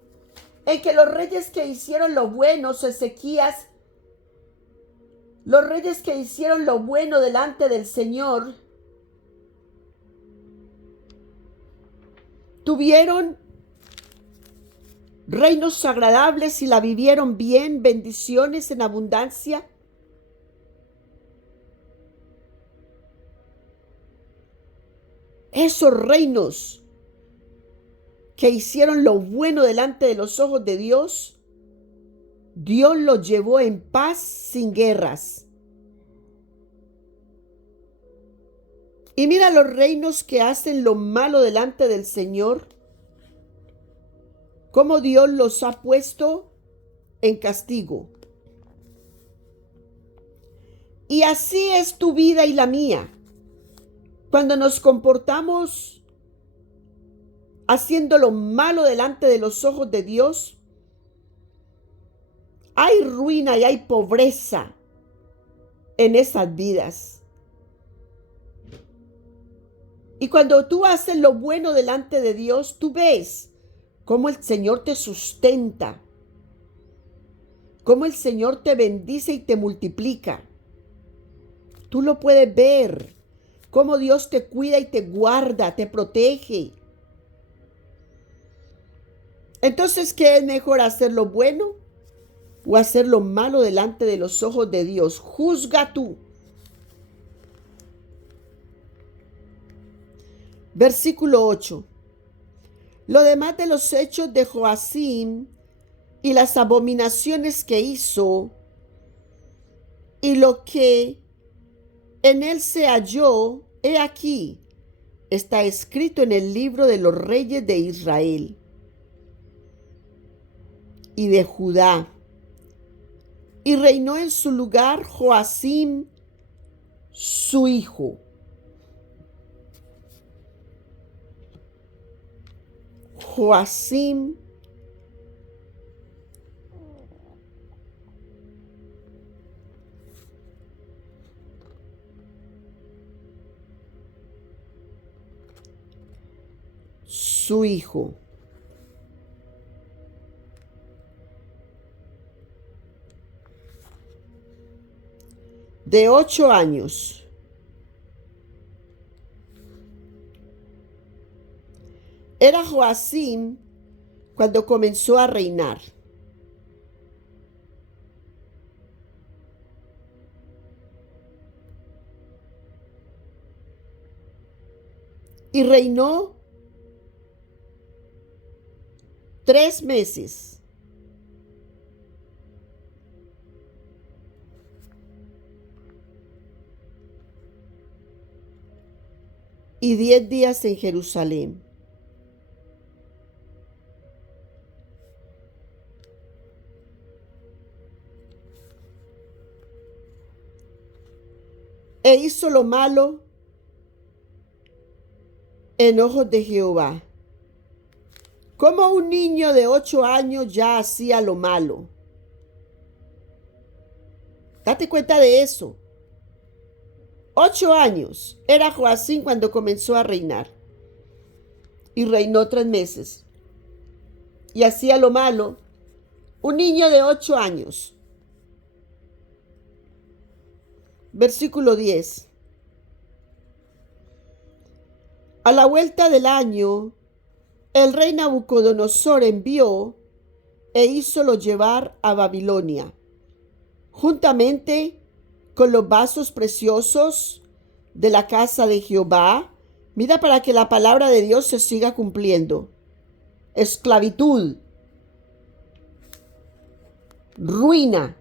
en que los reyes que hicieron lo bueno, Ezequías, los reyes que hicieron lo bueno delante del Señor, tuvieron reinos agradables y la vivieron bien, bendiciones en abundancia. Esos reinos que hicieron lo bueno delante de los ojos de Dios, Dios los llevó en paz sin guerras. Y mira los reinos que hacen lo malo delante del Señor, cómo Dios los ha puesto en castigo. Y así es tu vida y la mía. Cuando nos comportamos haciendo lo malo delante de los ojos de Dios, hay ruina y hay pobreza en esas vidas. Y cuando tú haces lo bueno delante de Dios, tú ves cómo el Señor te sustenta, cómo el Señor te bendice y te multiplica. Tú lo puedes ver, cómo Dios te cuida y te guarda, te protege. Entonces, ¿qué es mejor, hacer lo bueno o hacer lo malo delante de los ojos de Dios? Juzga tú. Versículo 8. Lo demás de los hechos de Joacim y las abominaciones que hizo y lo que en él se halló, he aquí, está escrito en el libro de los reyes de Israel y de Judá. Y reinó en su lugar Joacim, su hijo. Joacim, su hijo. De 8 años. Era Joacim cuando comenzó a reinar. Y reinó 3 meses. Y 10 días en Jerusalén. E hizo lo malo en ojos de Jehová. Como un niño de 8 años ya hacía lo malo. Date cuenta de eso. 8 años era Joacim cuando comenzó a reinar. Y reinó 3 meses. Y hacía lo malo. Un niño de 8 años. Versículo 10. A la vuelta del año, el rey Nabucodonosor envió e hízolo llevar a Babilonia, juntamente con los vasos preciosos de la casa de Jehová. Mira, para que la palabra de Dios se siga cumpliendo. Esclavitud, ruina,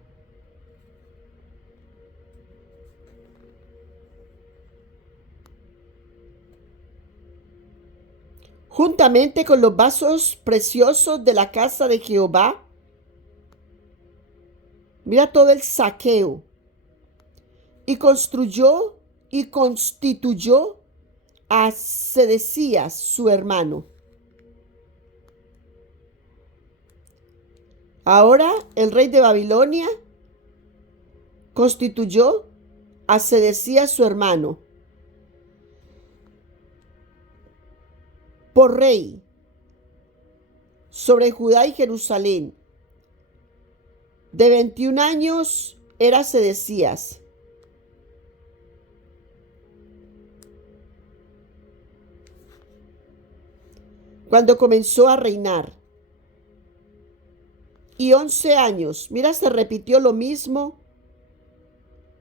juntamente con los vasos preciosos de la casa de Jehová. Mira todo el saqueo. Y construyó y constituyó a Sedecías, su hermano. Ahora el rey de Babilonia constituyó a Sedecías, su hermano, por rey sobre Judá y Jerusalén. De 21 años era Sedecías. Cuando comenzó a reinar. Y 11 años. Mira, se repitió lo mismo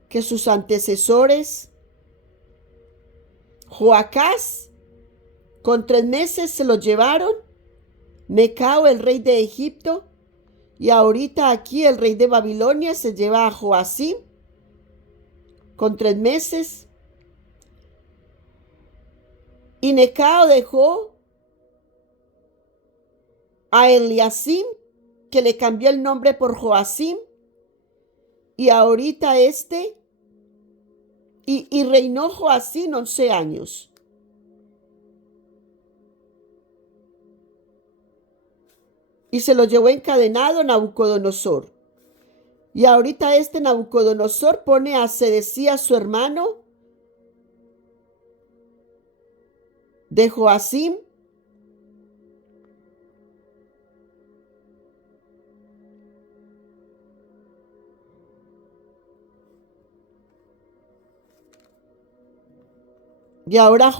que sus antecesores. Joacás, con 3 meses se lo llevaron. Necao, el rey de Egipto. Y ahorita aquí el rey de Babilonia se lleva a Joacim con 3 meses. Y Necao dejó a Eliacim, que le cambió el nombre por Joacim. Y ahorita y reinó Joacim 11 años. Y se lo llevó encadenado Nabucodonosor. Y ahorita Nabucodonosor pone a Sedecías, su hermano, de Joacim, y ahora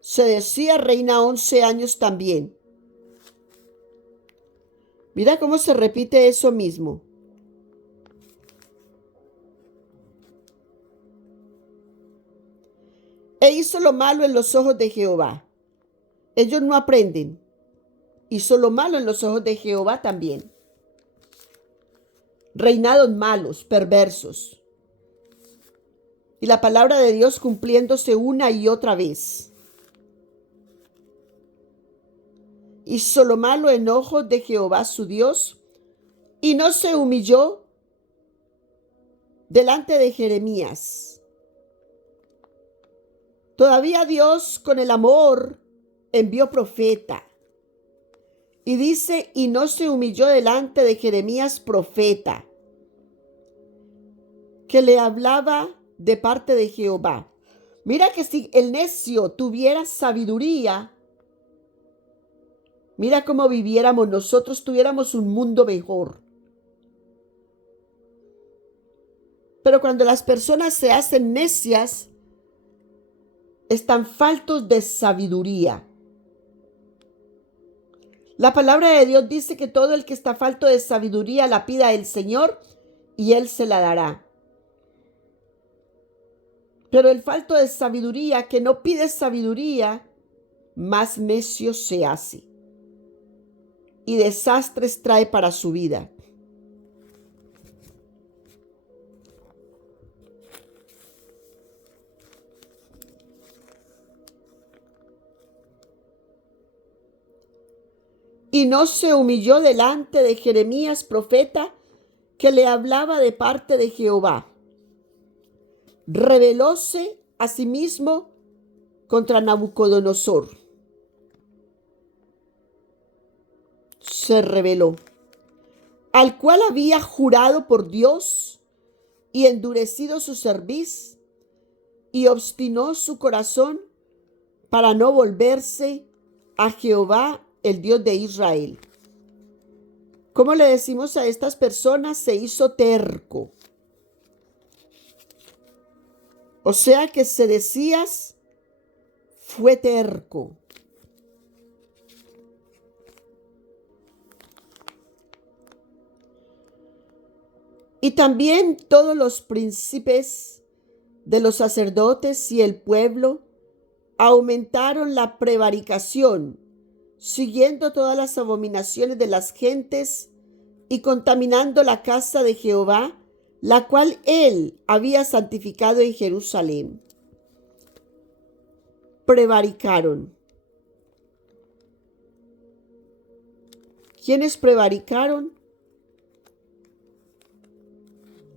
Sedecías reina 11 años también. Mira cómo se repite eso mismo. E hizo lo malo en los ojos de Jehová. Ellos no aprenden. Hizo lo malo en los ojos de Jehová también. Reinados malos, perversos. Y la palabra de Dios cumpliéndose una y otra vez. Hizo lo malo en ojos de Jehová su Dios, y no se humilló delante de Jeremías. Todavía Dios, con el amor, envió profeta. Y dice, y no se humilló delante de Jeremías profeta, que le hablaba de parte de Jehová. Mira que si el necio tuviera sabiduría, Mira cómo viviéramos nosotros, tuviéramos un mundo mejor. Pero cuando las personas se hacen necias, están faltos de sabiduría. La palabra de Dios dice que todo el que está falto de sabiduría la pida el Señor y Él se la dará. Pero el falto de sabiduría que no pide sabiduría, más necio se hace y desastres trae para su vida. Y no se humilló delante de Jeremías, profeta, que le hablaba de parte de Jehová. Rebelóse a sí mismo contra Nabucodonosor. Se rebeló, al cual había jurado por Dios y endurecido su cerviz y obstinó su corazón para no volverse a Jehová, el Dios de Israel. ¿Cómo le decimos a estas personas? Se hizo terco. O sea que Sedecías fue terco. Y también todos los príncipes de los sacerdotes y el pueblo aumentaron la prevaricación, siguiendo todas las abominaciones de las gentes y contaminando la casa de Jehová, la cual él había santificado en Jerusalén. Prevaricaron. ¿Quiénes prevaricaron?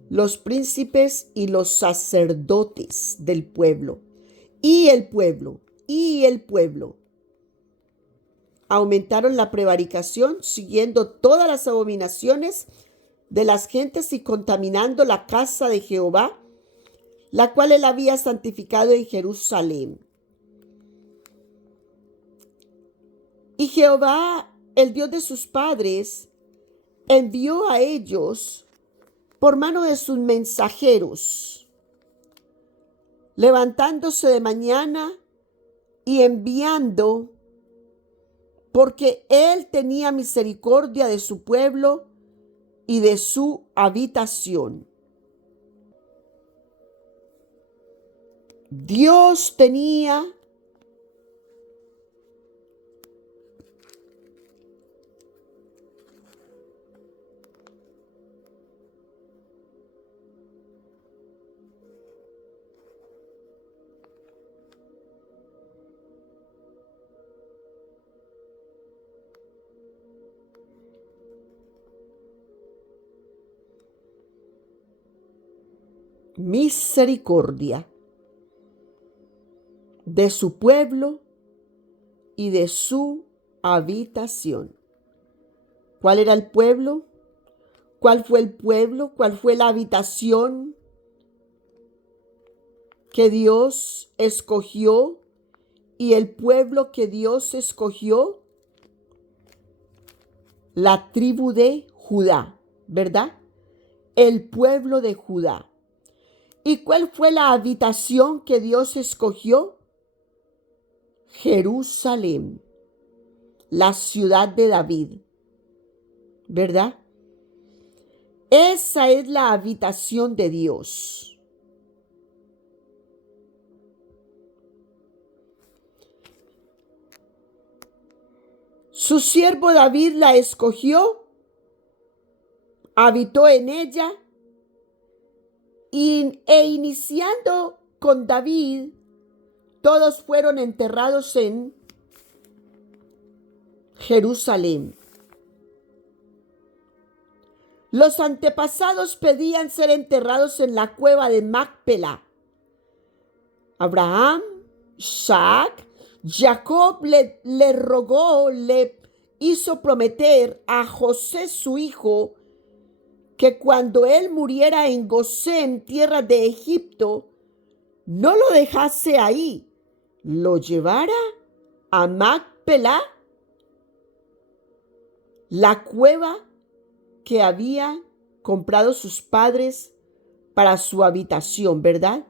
Los príncipes y los sacerdotes del pueblo. Y el pueblo. Aumentaron la prevaricación, siguiendo todas las abominaciones de las gentes y contaminando la casa de Jehová, la cual él había santificado en Jerusalén. Y Jehová, el Dios de sus padres, envió a ellos por mano de sus mensajeros, levantándose de mañana y enviando, porque él tenía misericordia de su pueblo y de su habitación. Dios tenía misericordia de su pueblo y de su habitación. ¿Cuál era el pueblo? ¿Cuál fue el pueblo? ¿Cuál fue la habitación que Dios escogió? Y el pueblo que Dios escogió, la tribu de Judá, ¿verdad? El pueblo de Judá. ¿Y cuál fue la habitación que Dios escogió? Jerusalén, la ciudad de David, ¿verdad? Esa es la habitación de Dios. Su siervo David la escogió, habitó en ella e iniciando con David, todos fueron enterrados en Jerusalén. Los antepasados pedían ser enterrados en la cueva de Macpela. Abraham, Isaac, Jacob le rogó, le hizo prometer a José su hijo que cuando él muriera en Gosén, tierra de Egipto, no lo dejase ahí, lo llevara a Macpela la cueva que había comprado sus padres para su habitación, ¿verdad?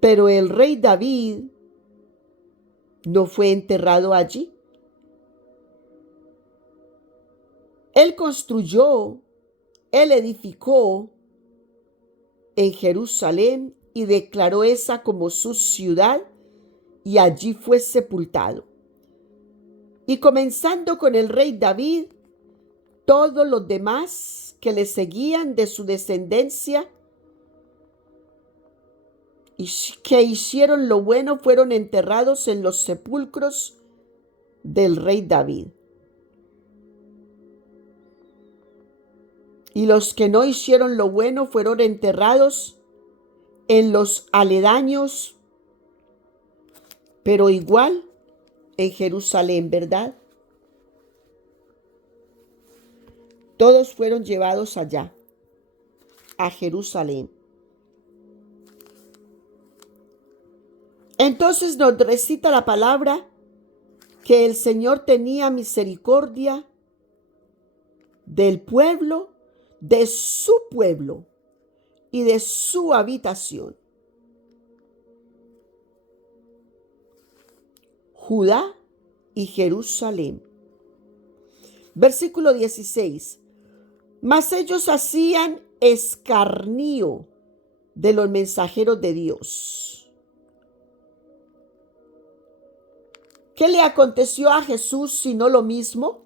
Pero el rey David no fue enterrado allí. Él construyó, él edificó en Jerusalén y declaró esa como su ciudad, y allí fue sepultado. Y comenzando con el rey David, todos los demás que le seguían de su descendencia y que hicieron lo bueno fueron enterrados en los sepulcros del rey David. Y los que no hicieron lo bueno fueron enterrados en los aledaños, pero igual en Jerusalén, ¿verdad? Todos fueron llevados allá, a Jerusalén. Entonces nos recita la palabra que el Señor tenía misericordia del pueblo, de su pueblo y de su habitación. Judá y Jerusalén. Versículo 16. Mas ellos hacían escarnio de los mensajeros de Dios. ¿Qué le aconteció a Jesús sino lo mismo?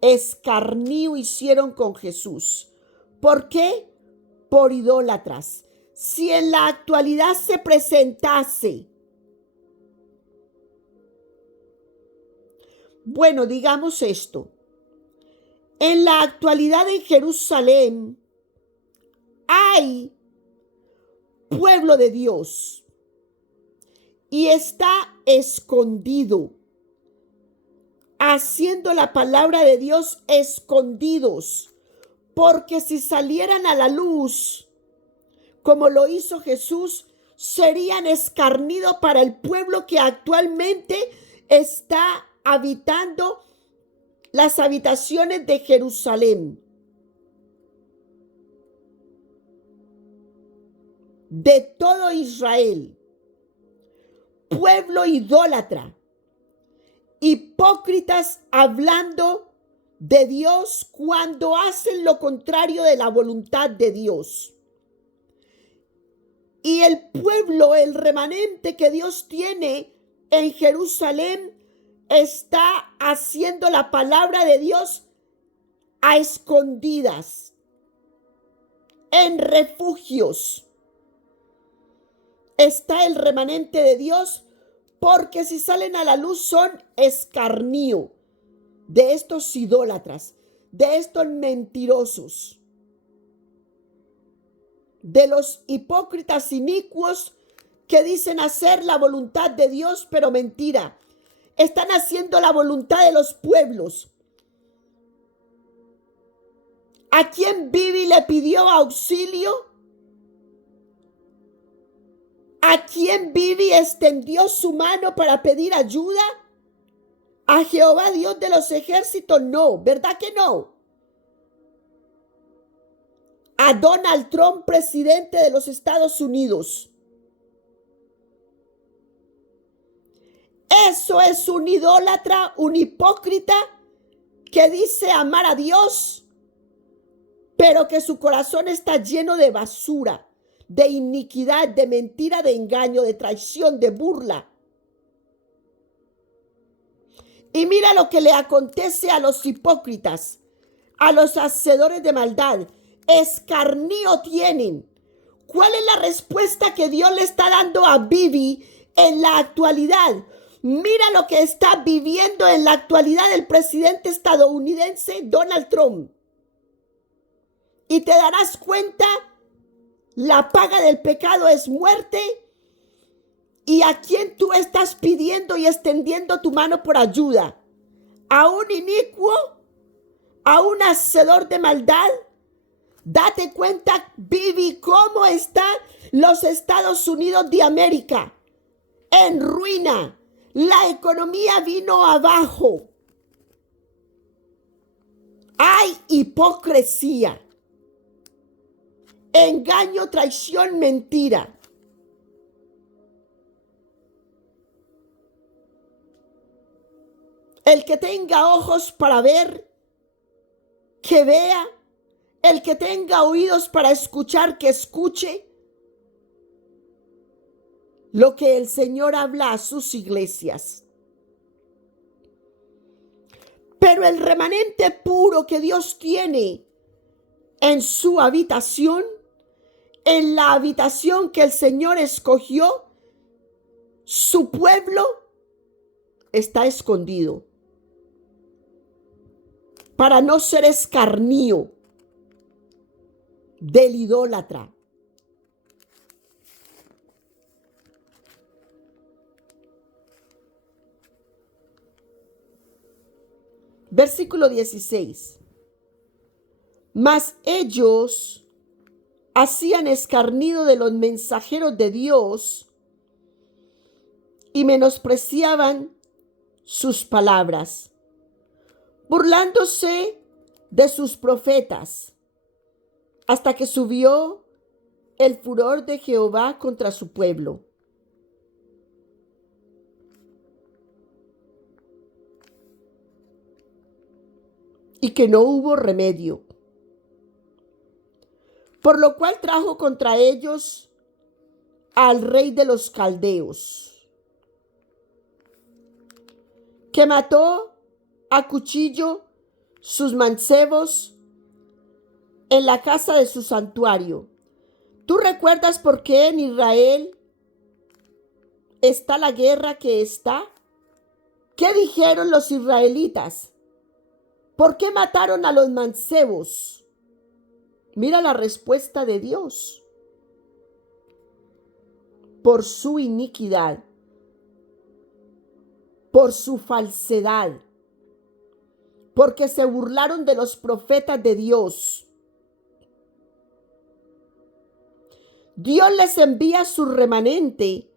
Escarnio hicieron con Jesús. ¿Por qué? Por idólatras. Si en la actualidad se presentase, bueno, digamos esto, en la actualidad en Jerusalén hay pueblo de Dios y está escondido, haciendo la palabra de Dios escondidos, porque si salieran a la luz, como lo hizo Jesús, serían escarnidos para el pueblo que actualmente está habitando las habitaciones de Jerusalén, de todo Israel, pueblo idólatra, hipócritas hablando de Dios cuando hacen lo contrario de la voluntad de Dios. Y el pueblo, el remanente que Dios tiene en Jerusalén, está haciendo la palabra de Dios a escondidas, en refugios. Está el remanente de Dios, porque si salen a la luz son escarnio de estos idólatras, de estos mentirosos, de los hipócritas inicuos que dicen hacer la voluntad de Dios, pero mentira. Están haciendo la voluntad de los pueblos. ¿A quién Bibi le pidió auxilio? ¿A quién Bibi extendió su mano para pedir ayuda? ¿A Jehová Dios de los ejércitos? No, ¿verdad que no? A Donald Trump, presidente de los Estados Unidos. Eso es un idólatra, un hipócrita que dice amar a Dios, pero que su corazón está lleno de basura, de iniquidad, de mentira, de engaño, de traición, de burla. Y mira lo que le acontece a los hipócritas, a los hacedores de maldad. Escarnio tienen. ¿Cuál es la respuesta que Dios le está dando a Bibi en la actualidad? Mira lo que está viviendo en la actualidad el presidente estadounidense Donald Trump. Y te darás cuenta, la paga del pecado es muerte. ¿Y a quién tú estás pidiendo y extendiendo tu mano por ayuda? ¿A un inicuo? ¿A un hacedor de maldad? Date cuenta, Bibi, cómo están los Estados Unidos de América. En ruina. La economía vino abajo. Hay hipocresía, engaño, traición, mentira. El que tenga ojos para ver, que vea. El que tenga oídos para escuchar, que escuche lo que el Señor habla a sus iglesias. Pero el remanente puro que Dios tiene en su habitación, en la habitación que el Señor escogió, su pueblo está escondido para no ser escarnio del idólatra. Versículo 16. Mas ellos hacían escarnio de los mensajeros de Dios y menospreciaban sus palabras, burlándose de sus profetas, hasta que subió el furor de Jehová contra su pueblo. Y que no hubo remedio. Por lo cual trajo contra ellos al rey de los caldeos, que mató a cuchillo sus mancebos en la casa de su santuario. ¿Tú recuerdas por qué en Israel está la guerra que está? ¿Qué dijeron los israelitas? ¿Por qué mataron a los mancebos? Mira la respuesta de Dios. Por su iniquidad, por su falsedad, porque se burlaron de los profetas de Dios. Dios les envía su remanente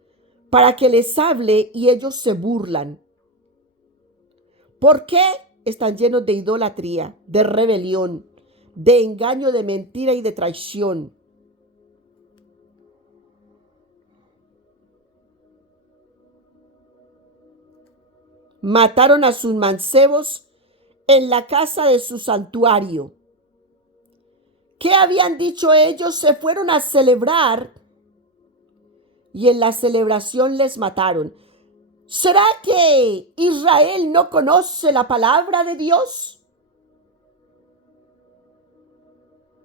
para que les hable y ellos se burlan. ¿Por qué? Están llenos de idolatría, de rebelión, de engaño, de mentira y de traición. Mataron a sus mancebos en la casa de su santuario. ¿Qué habían dicho ellos? Se fueron a celebrar y en la celebración les mataron. ¿Será que Israel no conoce la palabra de Dios?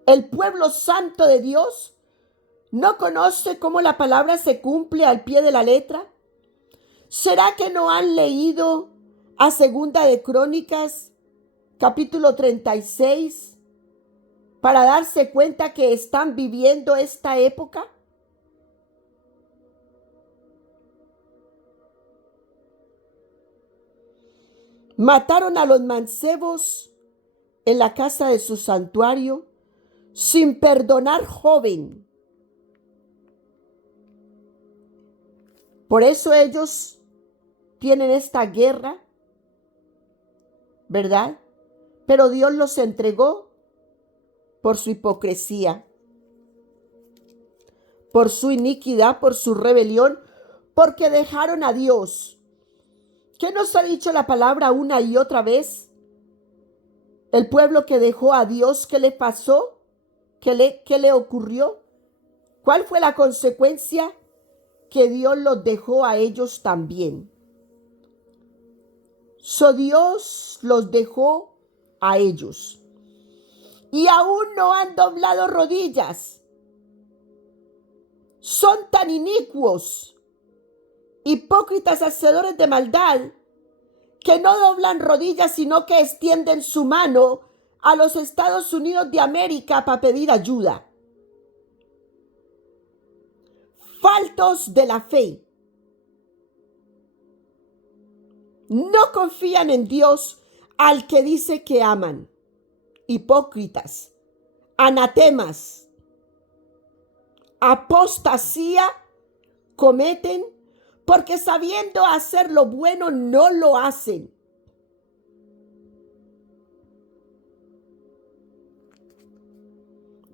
¿El pueblo santo de Dios no conoce cómo la palabra se cumple al pie de la letra? ¿Será que no han leído a Segunda de Crónicas, capítulo 36, para darse cuenta que están viviendo esta época? Mataron a los mancebos en la casa de su santuario sin perdonar joven. Por eso ellos tienen esta guerra, ¿verdad? Pero Dios los entregó por su hipocresía, por su iniquidad, por su rebelión, porque dejaron a Dios. ¿Qué nos ha dicho la palabra una y otra vez? El pueblo que dejó a Dios, ¿qué le pasó? ¿Qué le ocurrió? ¿Cuál fue la consecuencia? Que Dios los dejó a ellos también. Dios los dejó a ellos. Y aún no han doblado rodillas. Son tan inicuos, hipócritas, hacedores de maldad, que no doblan rodillas, sino que extienden su mano a los Estados Unidos de América para pedir ayuda. Faltos de la fe. No confían en Dios al que dice que aman. Hipócritas, anatemas, apostasía cometen porque sabiendo hacer lo bueno no lo hacen.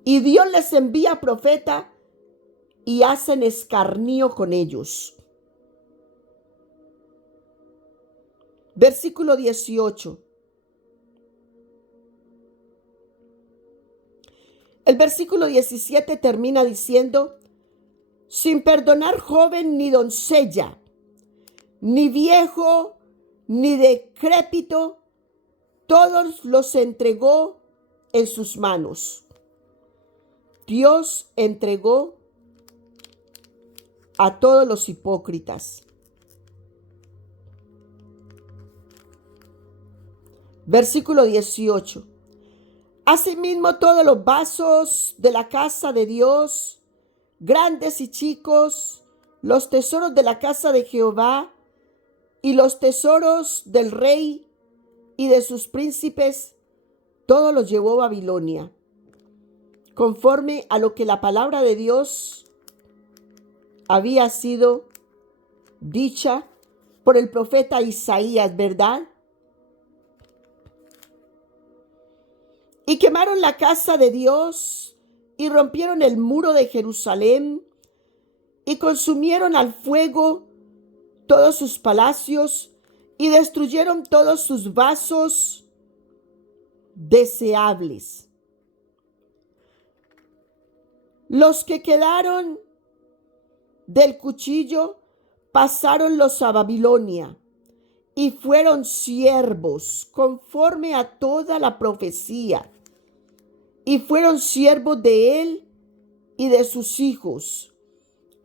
Y Dios les envía profeta y hacen escarnio con ellos. Versículo 18. El versículo 17 termina diciendo: sin perdonar joven ni doncella, ni viejo, ni decrépito, todos los entregó en sus manos. Dios entregó a todos los hipócritas. Versículo 18. Asimismo, todos los vasos de la casa de Dios, grandes y chicos, los tesoros de la casa de Jehová y los tesoros del rey y de sus príncipes, todo los llevó Babilonia, conforme a lo que la palabra de Dios había sido dicha por el profeta Isaías, ¿verdad? Y quemaron la casa de Dios y rompieron el muro de Jerusalén y consumieron al fuego todos sus palacios y destruyeron todos sus vasos deseables. Los que quedaron del cuchillo pasaronlos a Babilonia y fueron siervos conforme a toda la profecía, y fueron siervos de él y de sus hijos,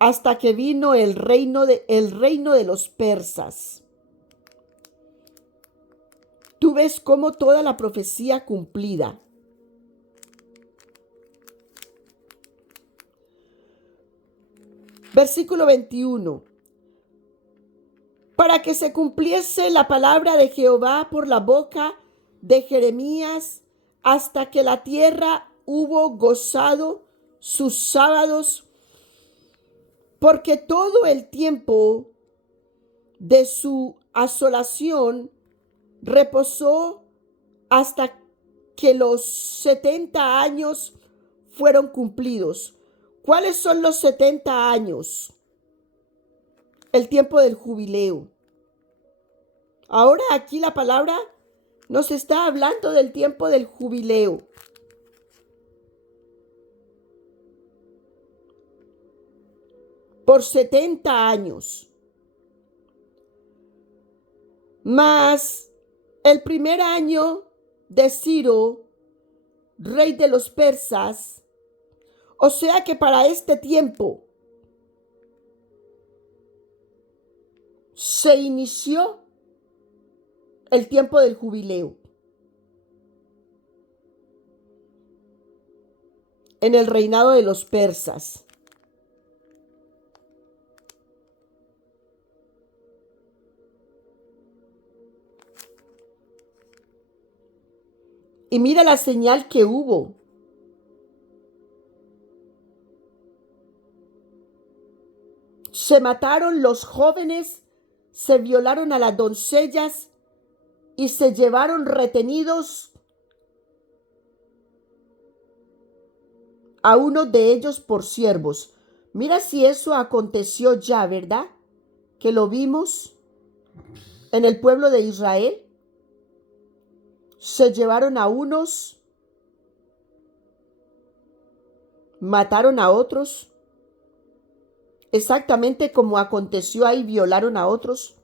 hasta que vino el reino de los persas. Tú ves cómo toda la profecía cumplida. Versículo 21. Para que se cumpliese la palabra de Jehová por la boca de Jeremías, hasta que la tierra hubo gozado sus sábados, porque todo el tiempo de su asolación reposó hasta que los 70 años fueron cumplidos. ¿Cuáles son los 70 años? El tiempo del jubileo. Ahora aquí la palabra nos está hablando del tiempo del jubileo. Por 70 años. Mas el primer año de Ciro, rey de los persas, o sea que para este tiempo se inició el tiempo del jubileo. En el reinado de los persas. Y mira la señal que hubo. Se mataron los jóvenes, se violaron a las doncellas y se llevaron retenidos a uno de ellos por siervos. Mira si eso aconteció ya, ¿verdad? Que lo vimos en el pueblo de Israel. Se llevaron a unos, mataron a otros, exactamente como aconteció ahí, violaron a otros.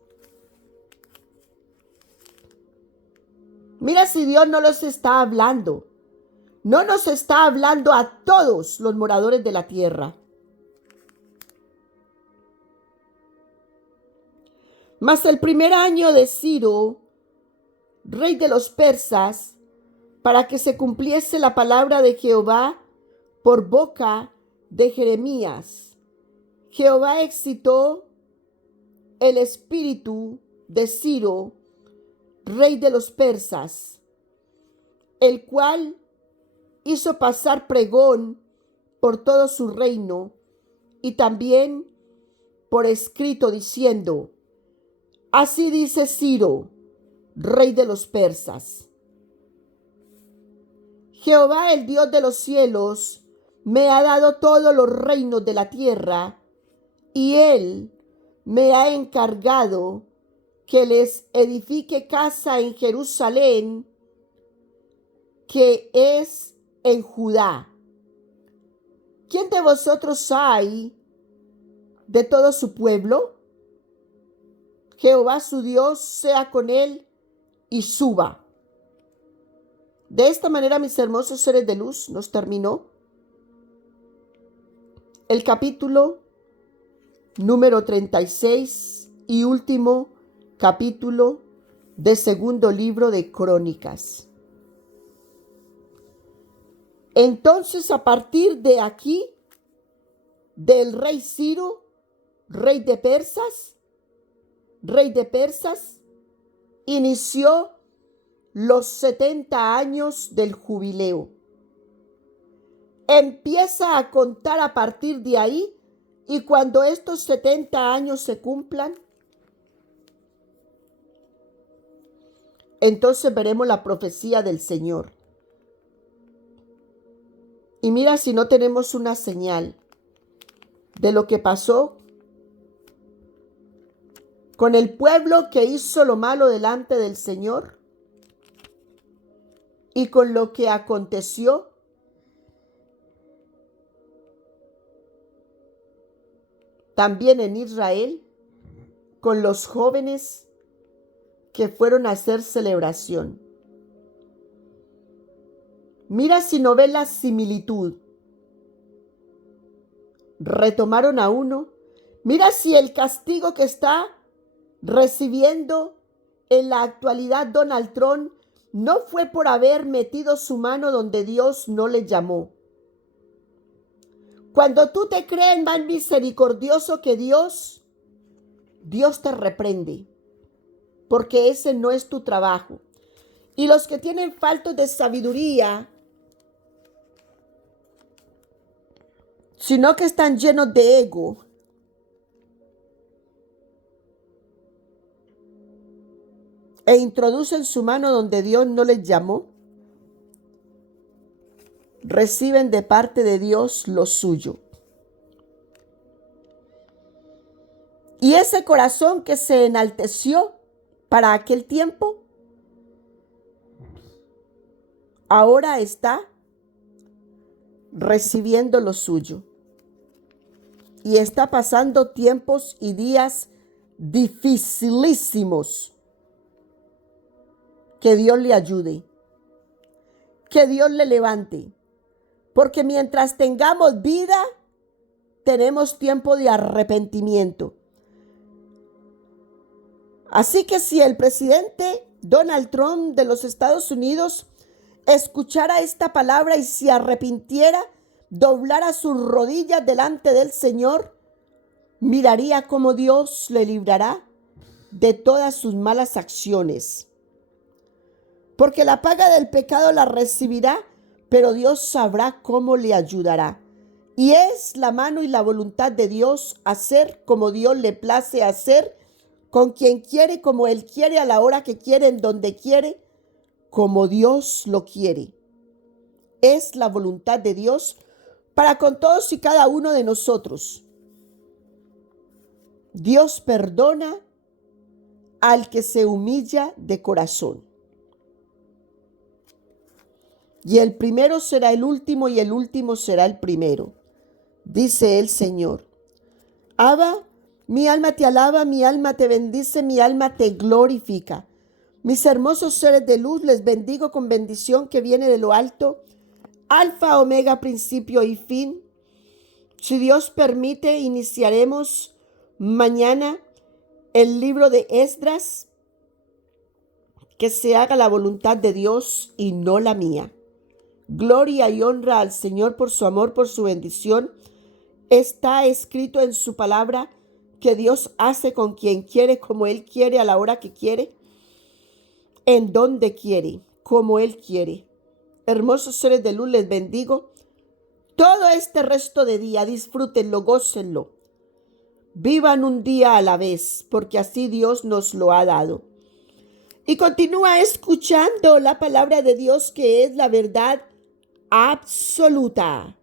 Mira si Dios no los está hablando. No nos está hablando a todos los moradores de la tierra. Mas el primer año de Ciro, rey de los persas, para que se cumpliese la palabra de Jehová por boca de Jeremías, Jehová excitó el espíritu de Ciro, rey de los persas, el cual hizo pasar pregón por todo su reino y también por escrito diciendo: así dice Ciro, rey de los persas: Jehová, el Dios de los cielos, me ha dado todos los reinos de la tierra, y él me ha encargado que les edifique casa en Jerusalén, que es en Judá. ¿Quién de vosotros hay de todo su pueblo? Jehová su Dios sea con él y suba. De esta manera, mis hermosos seres de luz, nos terminó el capítulo número 36 y último capítulo de segundo libro de Crónicas. Entonces, a partir de aquí, del rey Ciro, rey de Persas, inició los 70 años del jubileo. Empieza a contar a partir de ahí, y cuando estos 70 años se cumplan, entonces veremos la profecía del Señor. Y mira si no tenemos una señal de lo que pasó con el pueblo que hizo lo malo delante del Señor y con lo que aconteció también en Israel con los jóvenes que fueron a hacer celebración. Mira si no ves la similitud. Retomaron a uno. Mira si el castigo que está recibiendo en la actualidad Donald Trump no fue por haber metido su mano donde Dios no le llamó. Cuando tú te crees más misericordioso que Dios te reprende, porque ese no es tu trabajo. Y los que tienen falta de sabiduría, sino que están llenos de ego, e introducen su mano donde Dios no les llamó, reciben de parte de Dios lo suyo. Y ese corazón que se enalteció para aquel tiempo, ahora está recibiendo lo suyo. Y está pasando tiempos y días dificilísimos. Que Dios le ayude, que Dios le levante, porque mientras tengamos vida, tenemos tiempo de arrepentimiento. Así que si el presidente Donald Trump de los Estados Unidos escuchara esta palabra y se arrepintiera, doblara sus rodillas delante del Señor, miraría cómo Dios le librará de todas sus malas acciones. Porque la paga del pecado la recibirá, pero Dios sabrá cómo le ayudará. Y es la mano y la voluntad de Dios hacer como Dios le place hacer, con quien quiere, como Él quiere, a la hora que quiere, en donde quiere, como Dios lo quiere. Es la voluntad de Dios para con todos y cada uno de nosotros. Dios perdona al que se humilla de corazón. Y el primero será el último y el último será el primero, dice el Señor. Abba, mi alma te alaba, mi alma te bendice, mi alma te glorifica. Mis hermosos seres de luz, les bendigo con bendición que viene de lo alto, alfa, omega, principio y fin. Si Dios permite, iniciaremos mañana el libro de Esdras. Que se haga la voluntad de Dios y no la mía. Gloria y honra al Señor por su amor, por su bendición. Está escrito en su palabra que Dios hace con quien quiere, como Él quiere, a la hora que quiere, en donde quiere, como Él quiere. Hermosos seres de luz, les bendigo. Todo este resto de día, disfrútenlo, gócenlo. Vivan un día a la vez, porque así Dios nos lo ha dado. Y continúa escuchando la palabra de Dios, que es la verdad absoluta.